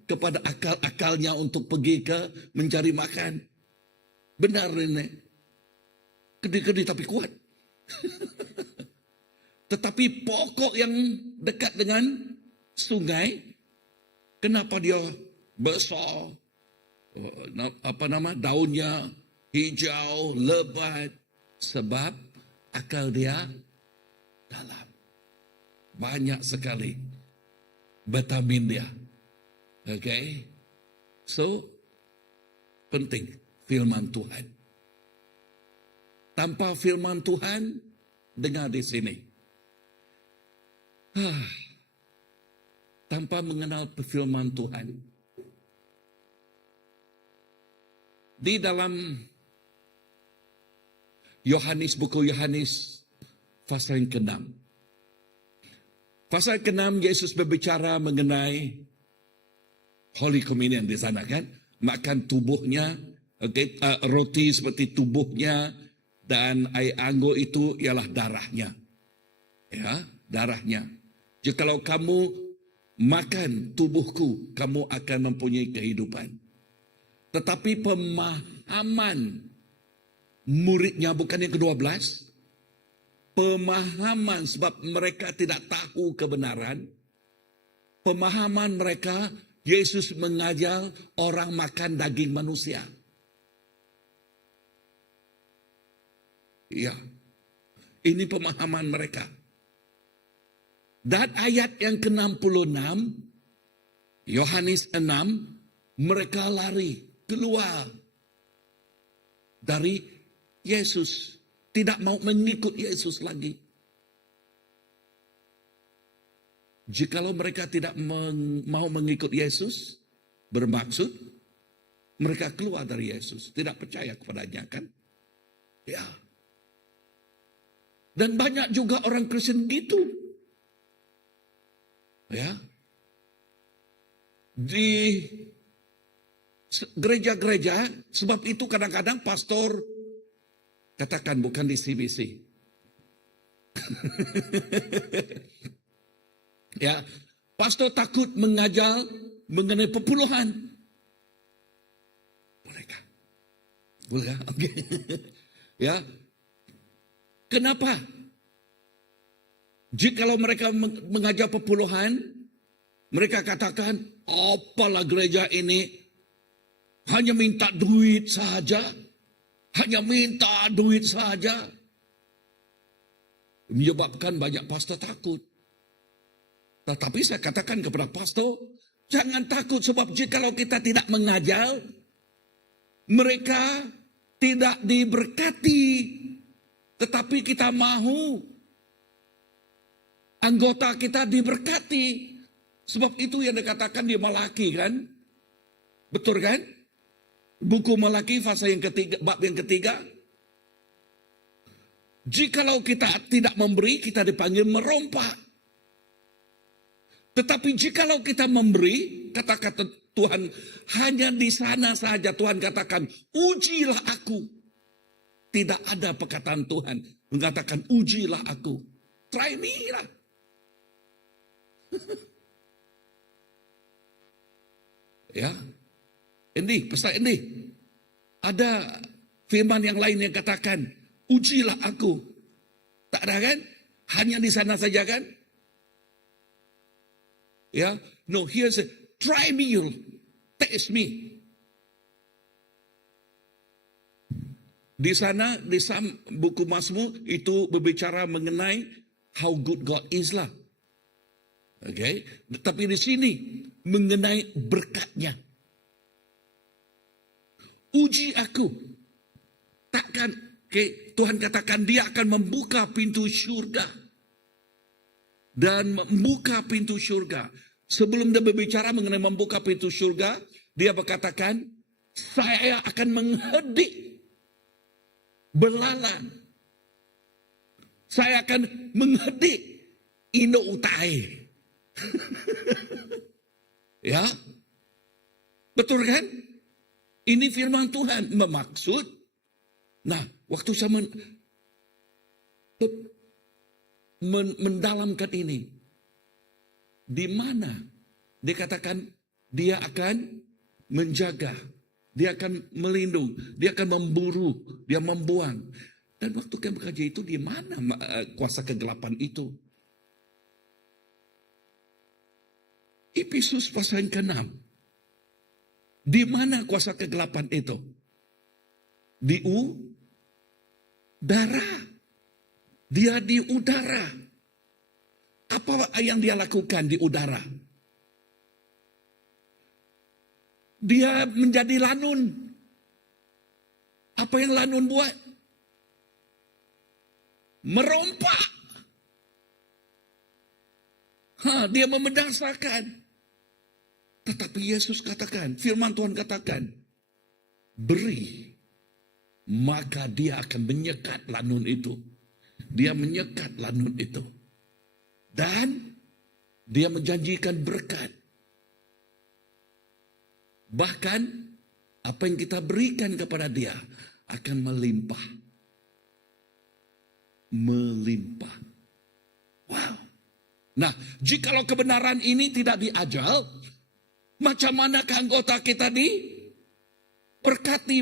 kepada akal-akalnya untuk pergi ke mencari makan. Benar ini. Kedir-kedir tapi kuat. Tetapi pokok yang dekat dengan sungai, kenapa dia besar? Daunnya hijau, lebat. Sebab akal dia dalam. Banyak sekali vitamin dia. Okay? So, penting firman Tuhan. Tanpa firman Tuhan, dengar di sini. Tanpa mengenal firman Tuhan. Di dalam buku Yohanes pasal yang ke-6. Pasal ke-6 Yesus berbicara mengenai Holy Communion di sana kan. Makan tubuhnya, roti seperti tubuhnya, dan air anggur itu ialah darahnya. Ya, darahnya. Jikalau kamu makan tubuhku, kamu akan mempunyai kehidupan. Tetapi pemahaman muridnya bukan yang ke-12. Pemahaman sebab mereka tidak tahu kebenaran. Pemahaman mereka, Yesus mengajar orang makan daging manusia. Ya, ini pemahaman mereka. Dan ayat yang ke-66, Yohanes 6, mereka lari keluar dari Yesus. Tidak mau mengikut Yesus lagi. Jikalau mereka tidak mau mengikut Yesus, bermaksud mereka keluar dari Yesus. Tidak percaya kepadanya kan? Ya. Dan banyak juga orang Kristen gitu. Ya. Di gereja-gereja, sebab itu kadang-kadang pastor, katakan bukan di CBC. Ya, pastor takut mengajar mengenai perpuluhan. Bolehkah? Boleh, oke. Ya. Kenapa? Jikalau mereka mengajar perpuluhan, mereka katakan, apalah gereja ini hanya minta duit saja. Hanya minta duit saja. Menyebabkan banyak pastor takut. Tetapi saya katakan kepada pastor, jangan takut sebab jikalau kita tidak mengajar, mereka tidak diberkati. Tetapi kita mahu anggota kita diberkati. Sebab itu yang dikatakan di Malaki kan? Betul kan? Buku Malaki pasal yang ketiga, bab yang ketiga. Jikalau kita tidak memberi, kita dipanggil merompak. Tetapi jikalau kita memberi, kata-kata Tuhan, hanya di sana saja Tuhan katakan, ujilah aku. Tidak ada perkataan Tuhan mengatakan, ujilah aku. Try me lah. Ya. Ini, pesan ini. Ada firman yang lain yang katakan, ujilah aku. Tak ada kan? Hanya di sana saja kan? Ya, no, here's a try me, you taste me. Di sana, di buku Mazmur itu berbicara mengenai how good God is lah. Oke, tapi di sini mengenai berkatnya. Uji aku. Takkan, Tuhan katakan dia akan membuka pintu surga. Dan membuka pintu surga. Sebelum dia berbicara mengenai membuka pintu surga, dia berkatakan, saya akan menghedik belalang. Saya akan menghedik ino utai. Ya, betul kan? Ini firman Tuhan memaksud. Nah, waktu saya mendalamkan ini, di mana dikatakan dia akan menjaga, dia akan melindung, dia akan memburu, dia membuang. Dan waktu kami bekerja itu, di mana kuasa kegelapan itu? Efesus pasal yang ke-6. Di mana kuasa kegelapan itu? Di udara. Dia di udara. Apa yang dia lakukan di udara? Dia menjadi lanun. Apa yang lanun buat? Merompak. Dia memedasarkan. Tetapi Yesus katakan, firman Tuhan katakan, beri, maka dia akan menyekat lanun itu. Dia menyekat lanun itu. Dan dia menjanjikan berkat. Bahkan apa yang kita berikan kepada dia akan melimpah. Melimpah. Wow. Nah, jikalau kebenaran ini tidak diajal, macam manakah anggota kita diberkati?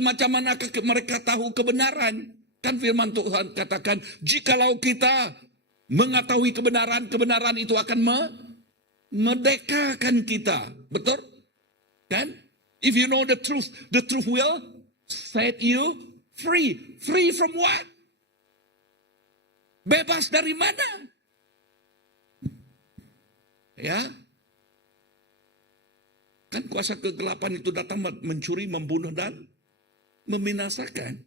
Macam manakah mereka tahu kebenaran? Kan firman Tuhan katakan, jikalau kita mengetahui kebenaran, kebenaran itu akan memerdekakan kita. Betul? Kan? If you know the truth will set you free. Free from what? Bebas dari mana? Ya. Kan kuasa kegelapan itu datang mencuri, membunuh, dan membinasakan.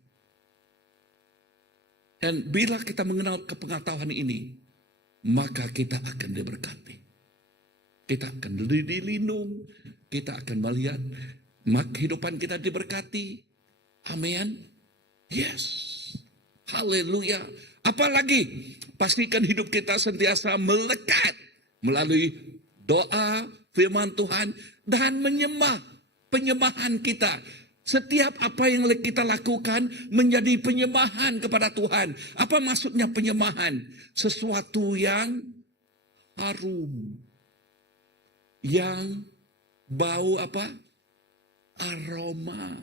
Dan bila kita mengenal kepengetahuan ini, maka kita akan diberkati. Kita akan dilindung, kita akan melihat kehidupan kita diberkati. Amin. Yes. Haleluya. Apalagi pastikan hidup kita sentiasa melekat melalui doa, firman Tuhan, dan penyembahan kita. Setiap apa yang kita lakukan menjadi penyembahan kepada Tuhan. Apa maksudnya penyembahan? Sesuatu yang harum. Yang bau apa? Aroma.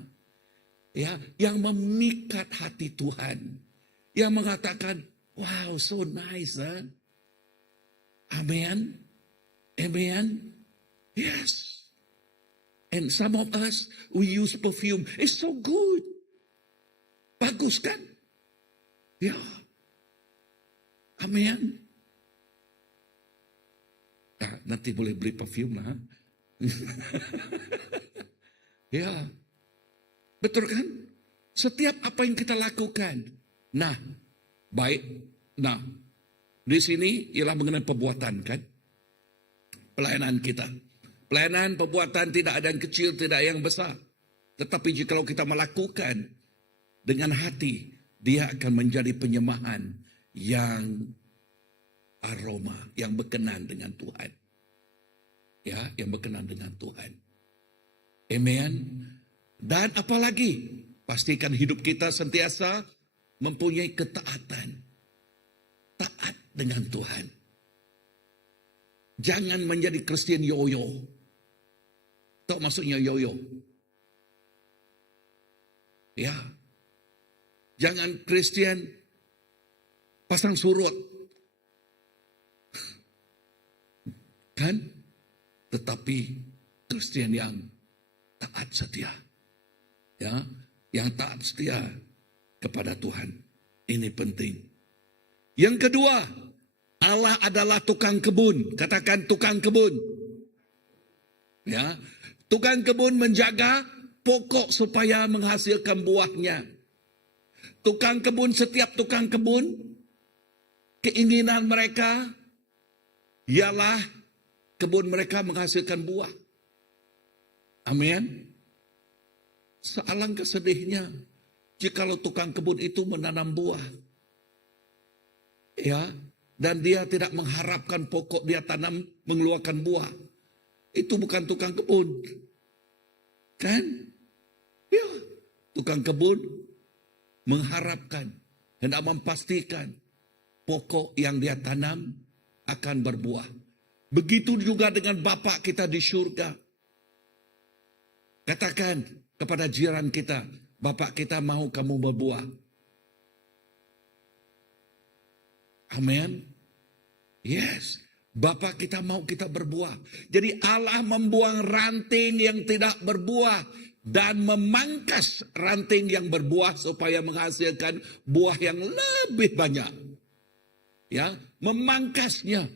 Ya, yang memikat hati Tuhan. Yang mengatakan, wow, so nice, huh? Amen. Amen. Yes. And some of us, we use perfume. It's so good. Bagus kan? Ya. Amen. Nah, nanti boleh beli perfume lah. Ya. Betul kan? Setiap apa yang kita lakukan. Nah, baik. Nah, di sini ialah mengenai perbuatan kan? Pelayanan kita. Pelayanan, perbuatan tidak ada yang kecil, tidak ada yang besar. Tetapi jika kita melakukan dengan hati, dia akan menjadi penyembahan yang aroma, yang berkenan dengan Tuhan. Ya, yang berkenan dengan Tuhan. Amen. Dan apalagi, pastikan hidup kita sentiasa mempunyai ketaatan. Taat dengan Tuhan. Jangan menjadi Kristen yoyo. Tahu maksudnya yoyo? Ya. Jangan Kristen pasang surut. Kan? Tetapi Kristen yang taat setia. Ya, yang taat setia kepada Tuhan. Ini penting. Yang kedua, Allah adalah tukang kebun. Katakan tukang kebun. Ya, tukang kebun menjaga pokok supaya menghasilkan buahnya. Tukang kebun, setiap tukang kebun, keinginan mereka ialah kebun mereka menghasilkan buah. Amin. Sealangkah sedihnya jikalau tukang kebun itu menanam buah. Ya, dan dia tidak mengharapkan pokok dia tanam mengeluarkan buah. Itu bukan tukang kebun. Kan? Ya, tukang kebun mengharapkan, hendak memastikan pokok yang dia tanam akan berbuah. Begitu juga dengan Bapa kita di surga. Katakan kepada jiran kita, Bapa kita mau kamu berbuah. Amin. Yes. Bapa kita mau kita berbuah. Jadi Allah membuang ranting yang tidak berbuah dan memangkas ranting yang berbuah supaya menghasilkan buah yang lebih banyak. Ya, memangkasnya.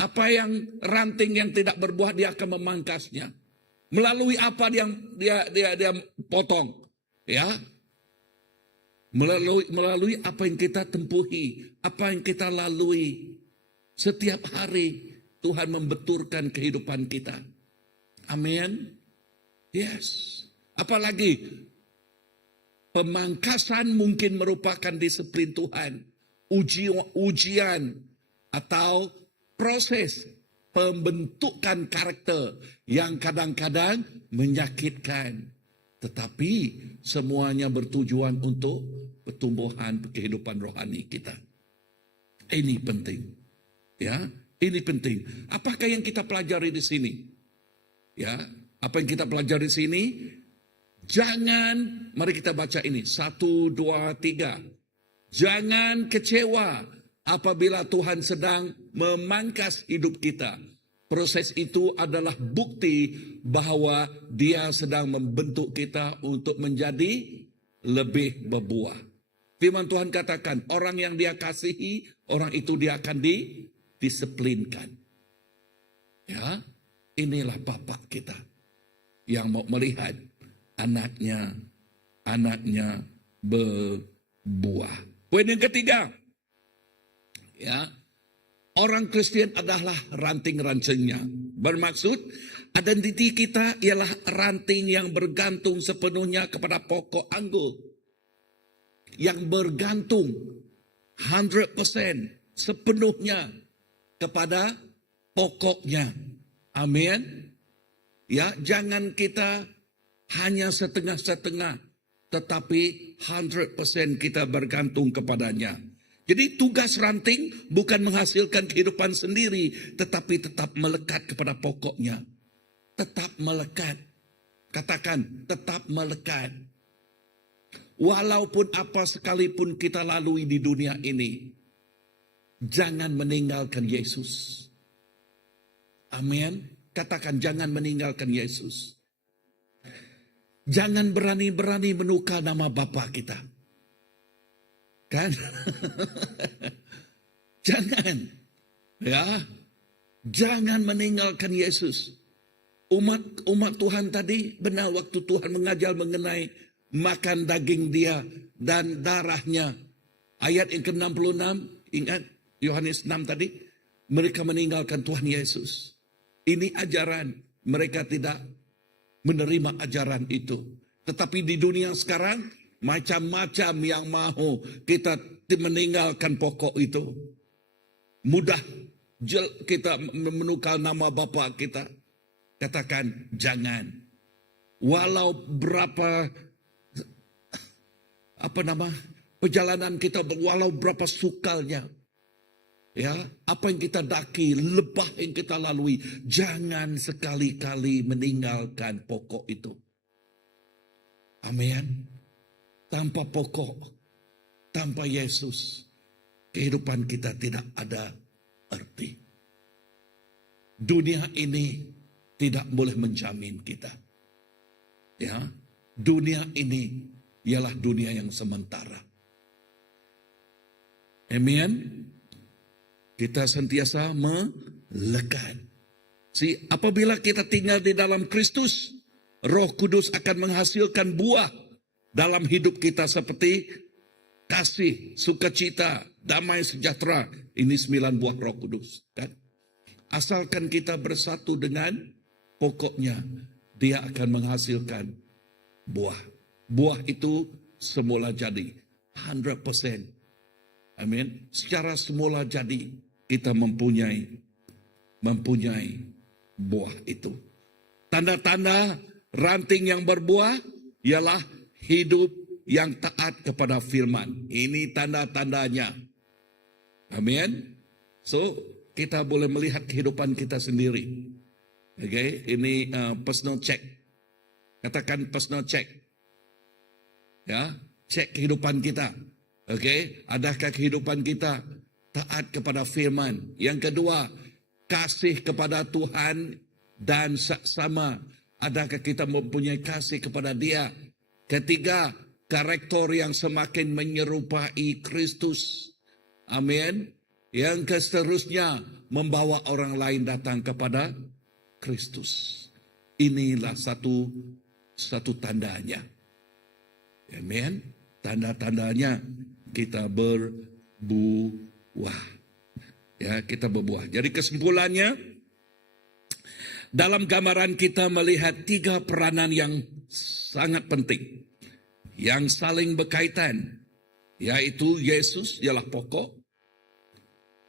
Apa yang ranting yang tidak berbuah dia akan memangkasnya. Melalui apa yang dia potong, ya. Melalui apa yang kita tempuhi, apa yang kita lalui. Setiap hari Tuhan membenturkan kehidupan kita. Amin. Yes. Apalagi pemangkasan mungkin merupakan disiplin Tuhan. Ujian atau proses pembentukan karakter yang kadang-kadang menyakitkan. Tetapi semuanya bertujuan untuk pertumbuhan kehidupan rohani kita. Ini penting. Ya, ini penting. Apakah yang kita pelajari di sini? Ya, apa yang kita pelajari di sini? Jangan, mari kita baca ini. 1, 2, 3. Jangan kecewa apabila Tuhan sedang memangkas hidup kita. Proses itu adalah bukti bahwa Dia sedang membentuk kita untuk menjadi lebih berbuah. Firman Tuhan katakan, orang yang Dia kasihi, orang itu Dia akan disiplinkan. Ya, inilah Bapa kita yang mau melihat anaknya berbuah. Poin yang ketiga, ya, orang Kristen adalah ranting-rantingnya. Bermaksud, identiti kita ialah ranting yang bergantung sepenuhnya kepada pokok anggur. Yang bergantung 100% sepenuhnya kepada pokoknya. Amin. Ya, jangan kita hanya setengah-setengah, tetapi 100% kita bergantung kepadanya. Jadi tugas ranting bukan menghasilkan kehidupan sendiri, tetapi tetap melekat kepada pokoknya. Tetap melekat. Katakan, tetap melekat. Walaupun apa sekalipun kita lalui di dunia ini, jangan meninggalkan Yesus. Amin. Katakan, jangan meninggalkan Yesus. Jangan berani-berani menukar nama Bapa kita. Kan? Jangan. Ya. Jangan meninggalkan Yesus. Umat Tuhan tadi benar waktu Tuhan mengajar mengenai makan daging Dia dan darahnya. Ayat yang ke-66, ingat Yohanes 6 tadi, mereka meninggalkan Tuhan Yesus. Ini ajaran, mereka tidak menerima ajaran itu. Tetapi di dunia sekarang, macam-macam yang mau kita meninggalkan pokok itu. Mudah kita menukar nama Bapa kita. Katakan jangan. Walau berapa perjalanan kita, walau berapa sukalnya. Ya, apa yang kita daki, lebah yang kita lalui, jangan sekali-kali meninggalkan pokok itu. Amin. Tanpa pokok, tanpa Yesus, kehidupan kita tidak ada arti. dunia ini tidak boleh menjamin kita. Ya, dunia ini ialah dunia yang sementara. Amen. Kita sentiasa melekat. Apabila kita tinggal di dalam Kristus, Roh Kudus akan menghasilkan buah dalam hidup kita seperti kasih, sukacita, damai, sejahtera. Ini 9 buah Roh Kudus. Kan? Asalkan kita bersatu dengan pokoknya, dia akan menghasilkan buah. Buah itu semula jadi, 100%. Amin. Secara semula jadi, kita mempunyai buah itu. Tanda-tanda ranting yang berbuah ialah hidup yang taat kepada firman. Ini tanda-tandanya. Amin. So, kita boleh melihat kehidupan kita sendiri. Oke, ini personal check. Katakan personal check. Ya, cek kehidupan kita. Oke, adakah kehidupan kita taat kepada firman? Yang kedua, kasih kepada Tuhan dan sama. Adakah kita mempunyai kasih kepada Dia? Ketiga, karakter yang semakin menyerupai Kristus. Amin. Yang seterusnya, membawa orang lain datang kepada Kristus. Inilah satu tandanya. Amin. Tanda-tandanya kita berbuah. Ya, kita berbuah. Jadi kesimpulannya, dalam gambaran kita melihat 3 peranan yang sangat penting, yang saling berkaitan, yaitu Yesus ialah pokok,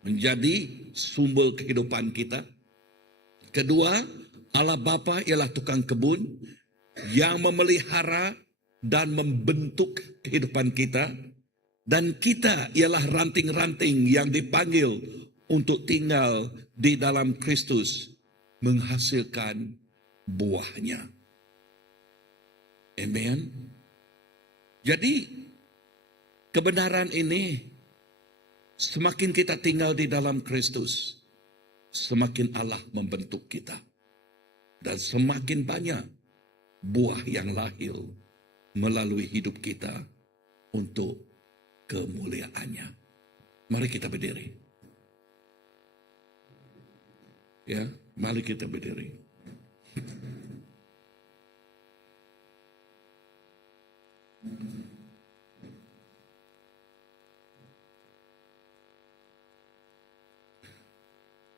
menjadi sumber kehidupan kita. Kedua, Allah Bapa ialah tukang kebun yang memelihara dan membentuk kehidupan kita. Dan kita ialah ranting-ranting yang dipanggil untuk tinggal di dalam Kristus, menghasilkan buahnya. Amen. Jadi kebenaran ini, semakin kita tinggal di dalam Kristus, semakin Allah membentuk kita. Dan semakin banyak buah yang lahir melalui hidup kita untuk kemuliaannya. Mari kita berdiri. Ya, mari kita berdiri.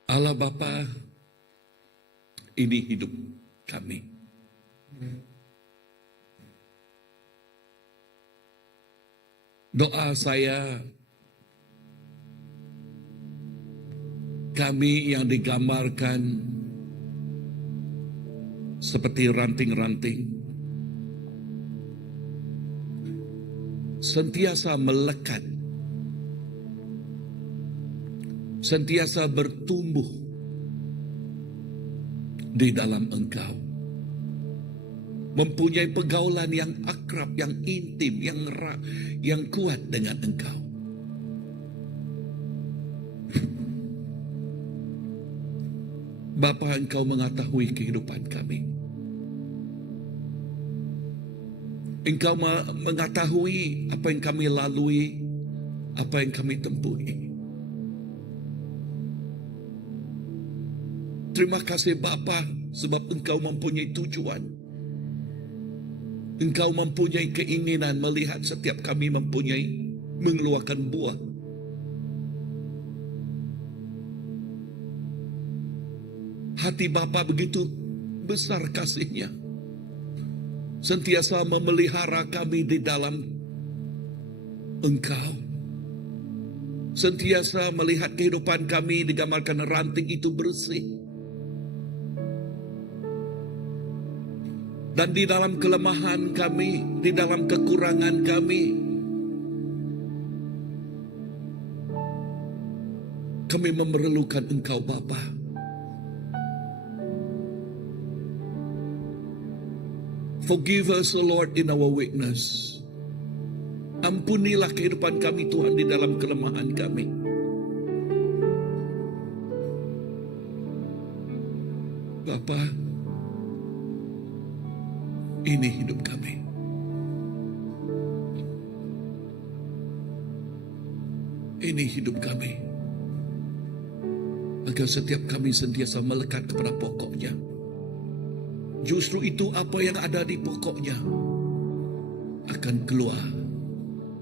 Allah Bapa, ini hidup kami. Doa saya, kami yang digambarkan seperti ranting-ranting, sentiasa melekat, sentiasa bertumbuh di dalam Engkau. Mempunyai pergaulan yang akrab, yang intim, yang kuat dengan Engkau. Bapa, Engkau mengetahui kehidupan kami. Engkau mengetahui apa yang kami lalui, apa yang kami tempuhi. Terima kasih Bapa, sebab Engkau mempunyai tujuan. Engkau mempunyai keinginan melihat setiap kami mengeluarkan buah. Hati Bapa begitu besar kasih-Nya. Sentiasa memelihara kami di dalam Engkau. Sentiasa melihat kehidupan kami digambarkan ranting itu bersih. Dan di dalam kelemahan kami, di dalam kekurangan kami memerlukan Engkau Bapa. Forgive us, O Lord, in our weakness. Ampunilah kehidupan kami Tuhan di dalam kelemahan kami. Bapa, ini hidup kami. Ini hidup kami. Agar setiap kami sentiasa melekat kepada pokoknya. Justru itu apa yang ada di pokoknya akan keluar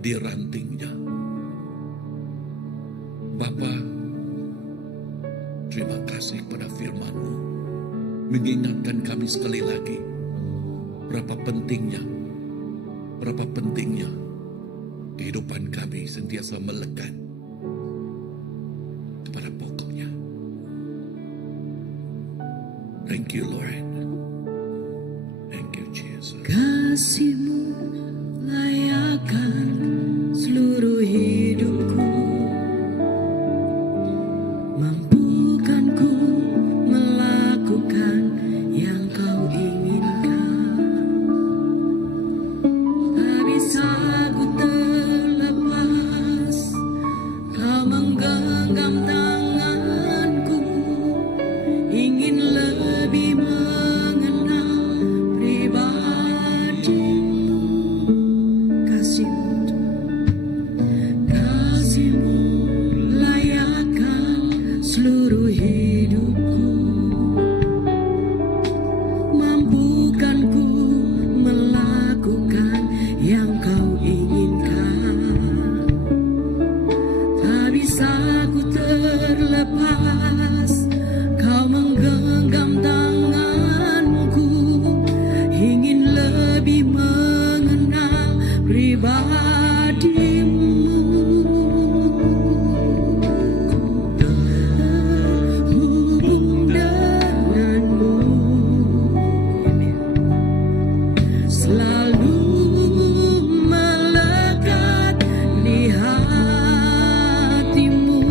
di rantingnya. Bapa, terima kasih pada firman-Mu, mengingatkan kami sekali lagi berapa pentingnya kehidupan kami sentiasa melekat kepada pokoknya. Thank you, Lord. Thank you, Jesus. Kasih-Mu layakkan seluruh hidupku, mampukan ku melakukan yang Kau inginkan. Tak bisa ku terlepas, Kau menggenggam tanganku, ingin lebih mengenal pribadi-Mu. Kasih-Mu layakkan seluruh hidupku, mampukan ku melakukan yang Kau inginkan. Tak bisa ku terlepas, Kau menggenggam tanganku, ingin lebih mengenal pribadi-Mu. Terhubung dengan-Mu, selalu melekat di hati-Mu.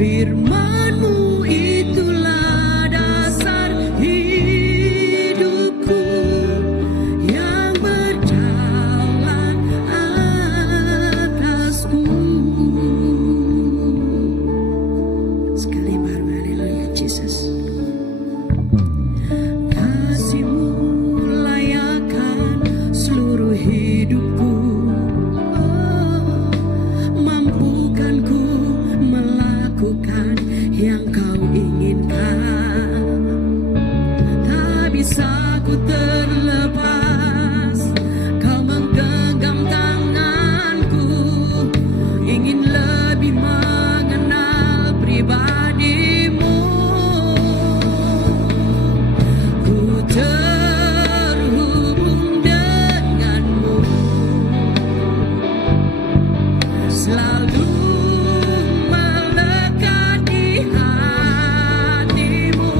Firman-Mu itulah dasar hidupku, yang berdaulat atasku. Sekali baru, haleluya, Jesus. Kasih-Mu layakkan seluruh hidupku, mampukan ku melakukan yang Kau inginkan. Tak bisa ku terlepas, Kau menggenggam tanganku, ingin lebih mengenal pribadi-Mu. Ku terhubung dengan-Mu, selalu melekat di hati-Mu.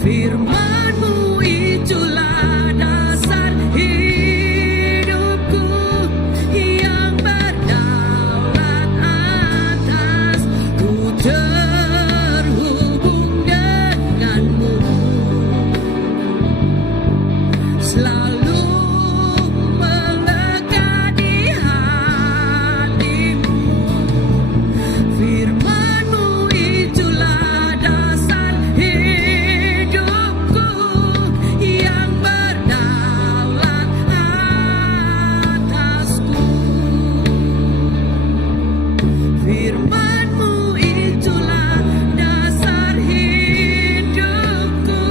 Firman-Mu itulah dasar hidupku, yang berdaulat atas. Ku terhubung dengan-Mu, selalu melekat di hati-Mu. Firman-Mu itulah dasar hidupku, yang berdaulat atasku. Firman-Mu itulah dasar hidupku,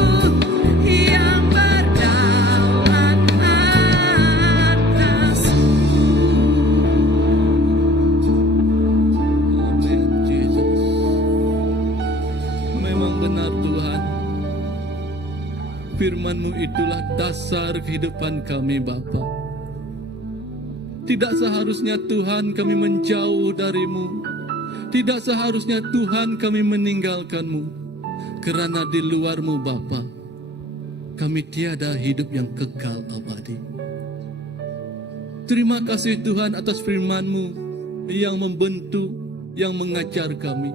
yang berdaulat atasku. Amin, Jesus. Memang benar Tuhan, firman-Mu itulah dasar kehidupan kami Bapa. Tidak seharusnya Tuhan kami menjauh dari-Mu. Tidak seharusnya Tuhan kami meninggalkan-Mu. Kerana di luar-Mu Bapa, kami tiada hidup yang kekal abadi. Terima kasih Tuhan atas firman-Mu yang membentuk, yang mengajar kami.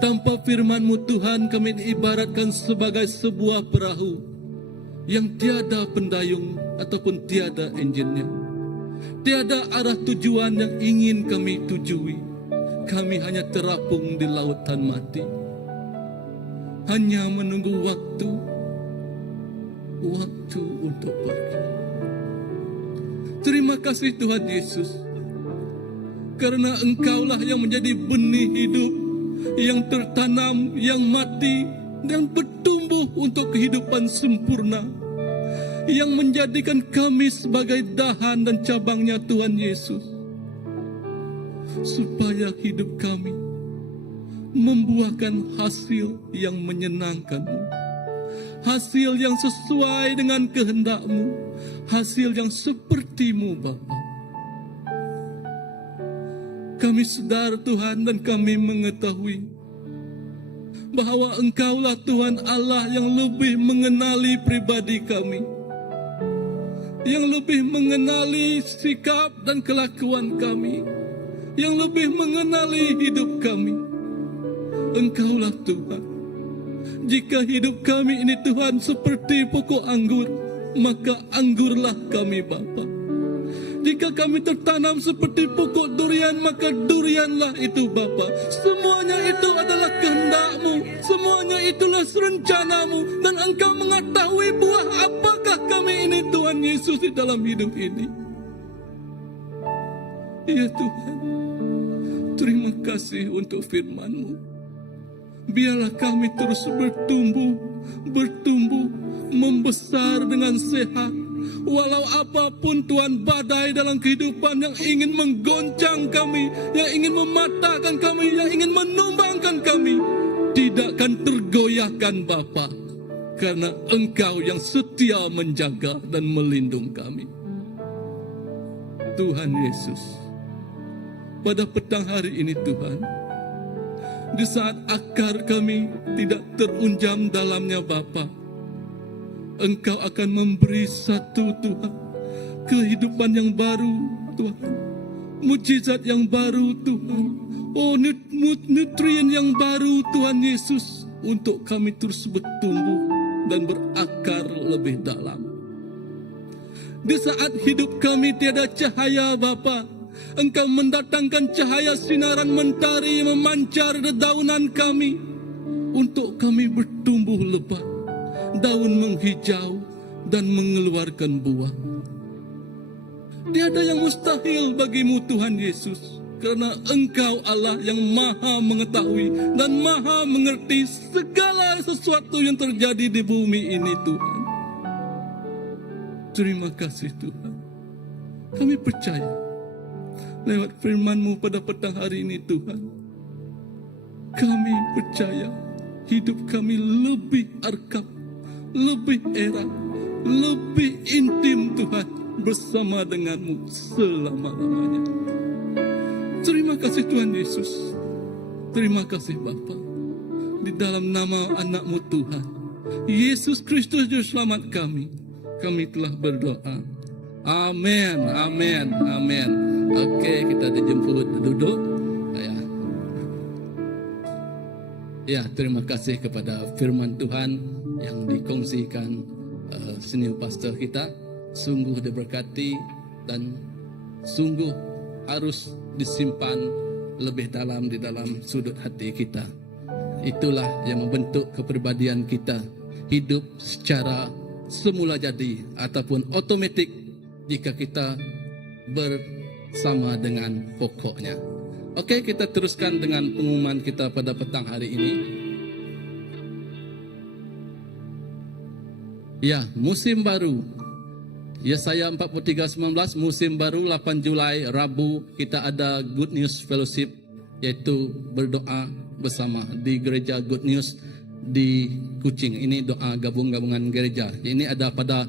Tanpa firman-Mu Tuhan, kami diibaratkan sebagai sebuah perahu yang tiada pendayung ataupun tiada enjinnya. Tiada arah tujuan yang ingin kami tujui. Kami hanya terapung di lautan mati. hanya menunggu waktu untuk pergi. Terima kasih Tuhan Yesus, karena Engkaulah yang menjadi benih hidup yang tertanam, yang mati dan bertumbuh untuk kehidupan sempurna, yang menjadikan kami sebagai dahan dan cabangnya Tuhan Yesus, supaya hidup kami membuahkan hasil yang menyenangkan-Mu, hasil yang sesuai dengan kehendak-Mu, hasil yang seperti-Mu Bapa. Kami sadar Tuhan, dan kami mengetahui bahwa Engkaulah Tuhan Allah yang lebih mengenali pribadi kami, yang lebih mengenali sikap dan kelakuan kami, yang lebih mengenali hidup kami. Engkaulah Tuhan. Jika hidup kami ini Tuhan seperti pokok anggur, maka anggurlah kami Bapa. Jika kami tertanam seperti pokok durian, maka durianlah itu Bapa. Semuanya itu adalah kehendak-Mu, semuanya itulah rencana-Mu, dan Engkau mengetahui buah apakah kami ini Tuhan Yesus di dalam hidup ini. Ya Tuhan, terima kasih untuk firman-Mu. Biarlah kami terus bertumbuh, membesar dengan sehat. Walau apapun Tuhan badai dalam kehidupan yang ingin menggoncang kami, yang ingin mematahkan kami, yang ingin menumbangkan kami, tidak akan tergoyahkan Bapa, karena Engkau yang setia menjaga dan melindungi kami. Tuhan Yesus, pada petang hari ini Tuhan, di saat akar kami tidak terunjam dalamnya Bapa, Engkau akan memberi satu Tuhan, kehidupan yang baru Tuhan, mujizat yang baru Tuhan, nutrien yang baru Tuhan Yesus, untuk kami terus bertumbuh dan berakar lebih dalam. Di saat hidup kami tiada cahaya Bapa, Engkau mendatangkan cahaya sinaran mentari memancar dedaunan kami, untuk kami bertumbuh lebat, daun menghijau dan mengeluarkan buah. Tiada yang mustahil bagimu Tuhan Yesus, karena Engkau Allah yang maha mengetahui dan maha mengerti segala sesuatu yang terjadi di bumi ini Tuhan. Terima kasih Tuhan. Kami percaya lewat firman-Mu pada petang hari ini Tuhan, kami percaya hidup kami lebih akrab, lebih erat, lebih intim Tuhan bersama dengan-Mu selama-lamanya. Terima kasih Tuhan Yesus. Terima kasih Bapa. Di dalam nama anak-Mu Tuhan Yesus Kristus Juru Selamat kami telah berdoa. Amin, amin, amin. Oke, kita dijemput duduk. Ya, terima kasih kepada firman Tuhan yang dikongsikan senior pastor kita. Sungguh diberkati dan sungguh harus disimpan lebih dalam di dalam sudut hati kita. Itulah yang membentuk kepribadian kita, hidup secara semula jadi ataupun otomatik jika kita bersama dengan pokoknya. Oke, kita teruskan dengan pengumuman kita pada petang hari ini. Ya, musim baru. Yesaya 43:19, musim baru 8 Julai, Rabu, kita ada Good News Fellowship, yaitu berdoa bersama di gereja Good News di Kuching. Ini doa gabungan gereja. Ini ada pada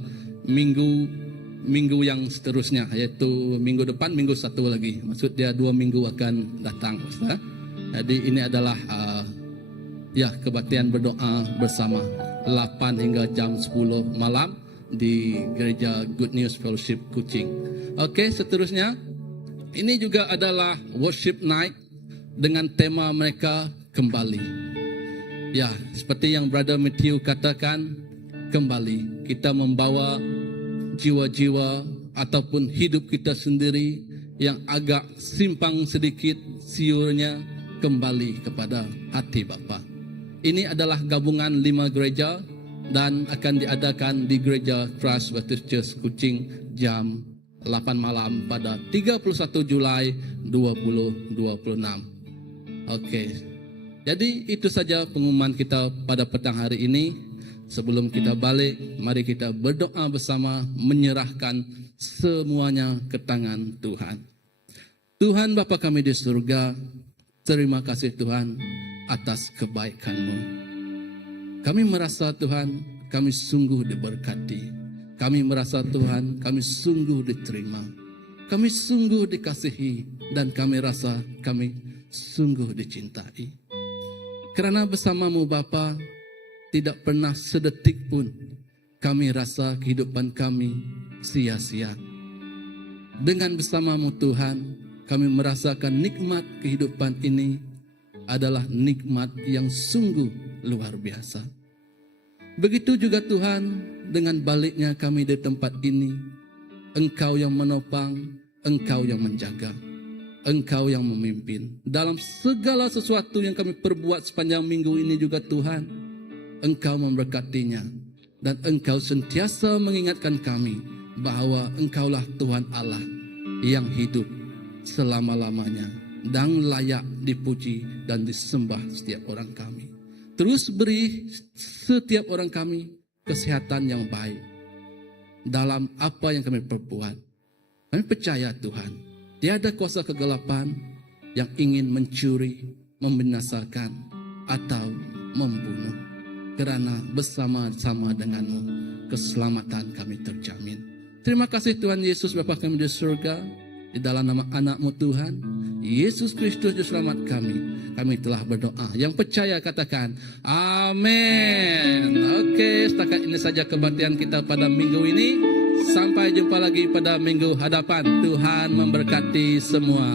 minggu yang seterusnya, yaitu minggu depan, minggu satu lagi. Maksud dia 2 minggu akan datang. Jadi ini adalah kebaktian berdoa bersama 8 hingga jam 10 malam di gereja Good News Fellowship Kuching. Oke, seterusnya ini juga adalah worship night dengan tema mereka kembali. Ya, seperti yang Brother Matthew katakan, kembali. Kita membawa jiwa-jiwa ataupun hidup kita sendiri yang agak simpang sedikit siurnya kembali kepada hati Bapa. Ini adalah gabungan 5 gereja dan akan diadakan di Gereja Christ Baptist Church Kuching jam 8 malam pada 31 Julai 2026. Oke. Jadi itu saja pengumuman kita pada petang hari ini. Sebelum kita balik, mari kita berdoa bersama menyerahkan semuanya ke tangan Tuhan. Tuhan Bapa kami di surga, terima kasih Tuhan atas kebaikan-Mu. Kami merasa Tuhan, kami sungguh diberkati. Kami merasa Tuhan, kami sungguh diterima. Kami sungguh dikasihi dan kami rasa kami sungguh dicintai. Karena bersama-Mu Bapa, tidak pernah sedetik pun kami rasa kehidupan kami sia-sia. Dengan bersama-Mu Tuhan, kami merasakan nikmat kehidupan ini adalah nikmat yang sungguh luar biasa. Begitu juga Tuhan, dengan baliknya kami di tempat ini, Engkau yang menopang, Engkau yang menjaga, Engkau yang memimpin. Dalam segala sesuatu yang kami perbuat sepanjang minggu ini juga Tuhan, Engkau memberkatinya. Dan Engkau sentiasa mengingatkan kami bahwa Engkaulah Tuhan Allah yang hidup selama-lamanya dan layak dipuji dan disembah setiap orang kami. Terus beri setiap orang kami kesehatan yang baik dalam apa yang kami perbuat. Kami percaya Tuhan, tiada kuasa kegelapan yang ingin mencuri, membinasakan atau membunuh. Karena bersama-sama dengan-Mu keselamatan kami terjamin. Terima kasih Tuhan Yesus Bapa kami di surga. Di dalam nama anak-Mu Tuhan Yesus Kristus Juru Selamat kami telah berdoa. Yang percaya katakan amin. Oke, setakat ini saja kebaktian kita pada minggu ini. Sampai jumpa lagi pada minggu hadapan. Tuhan memberkati semua.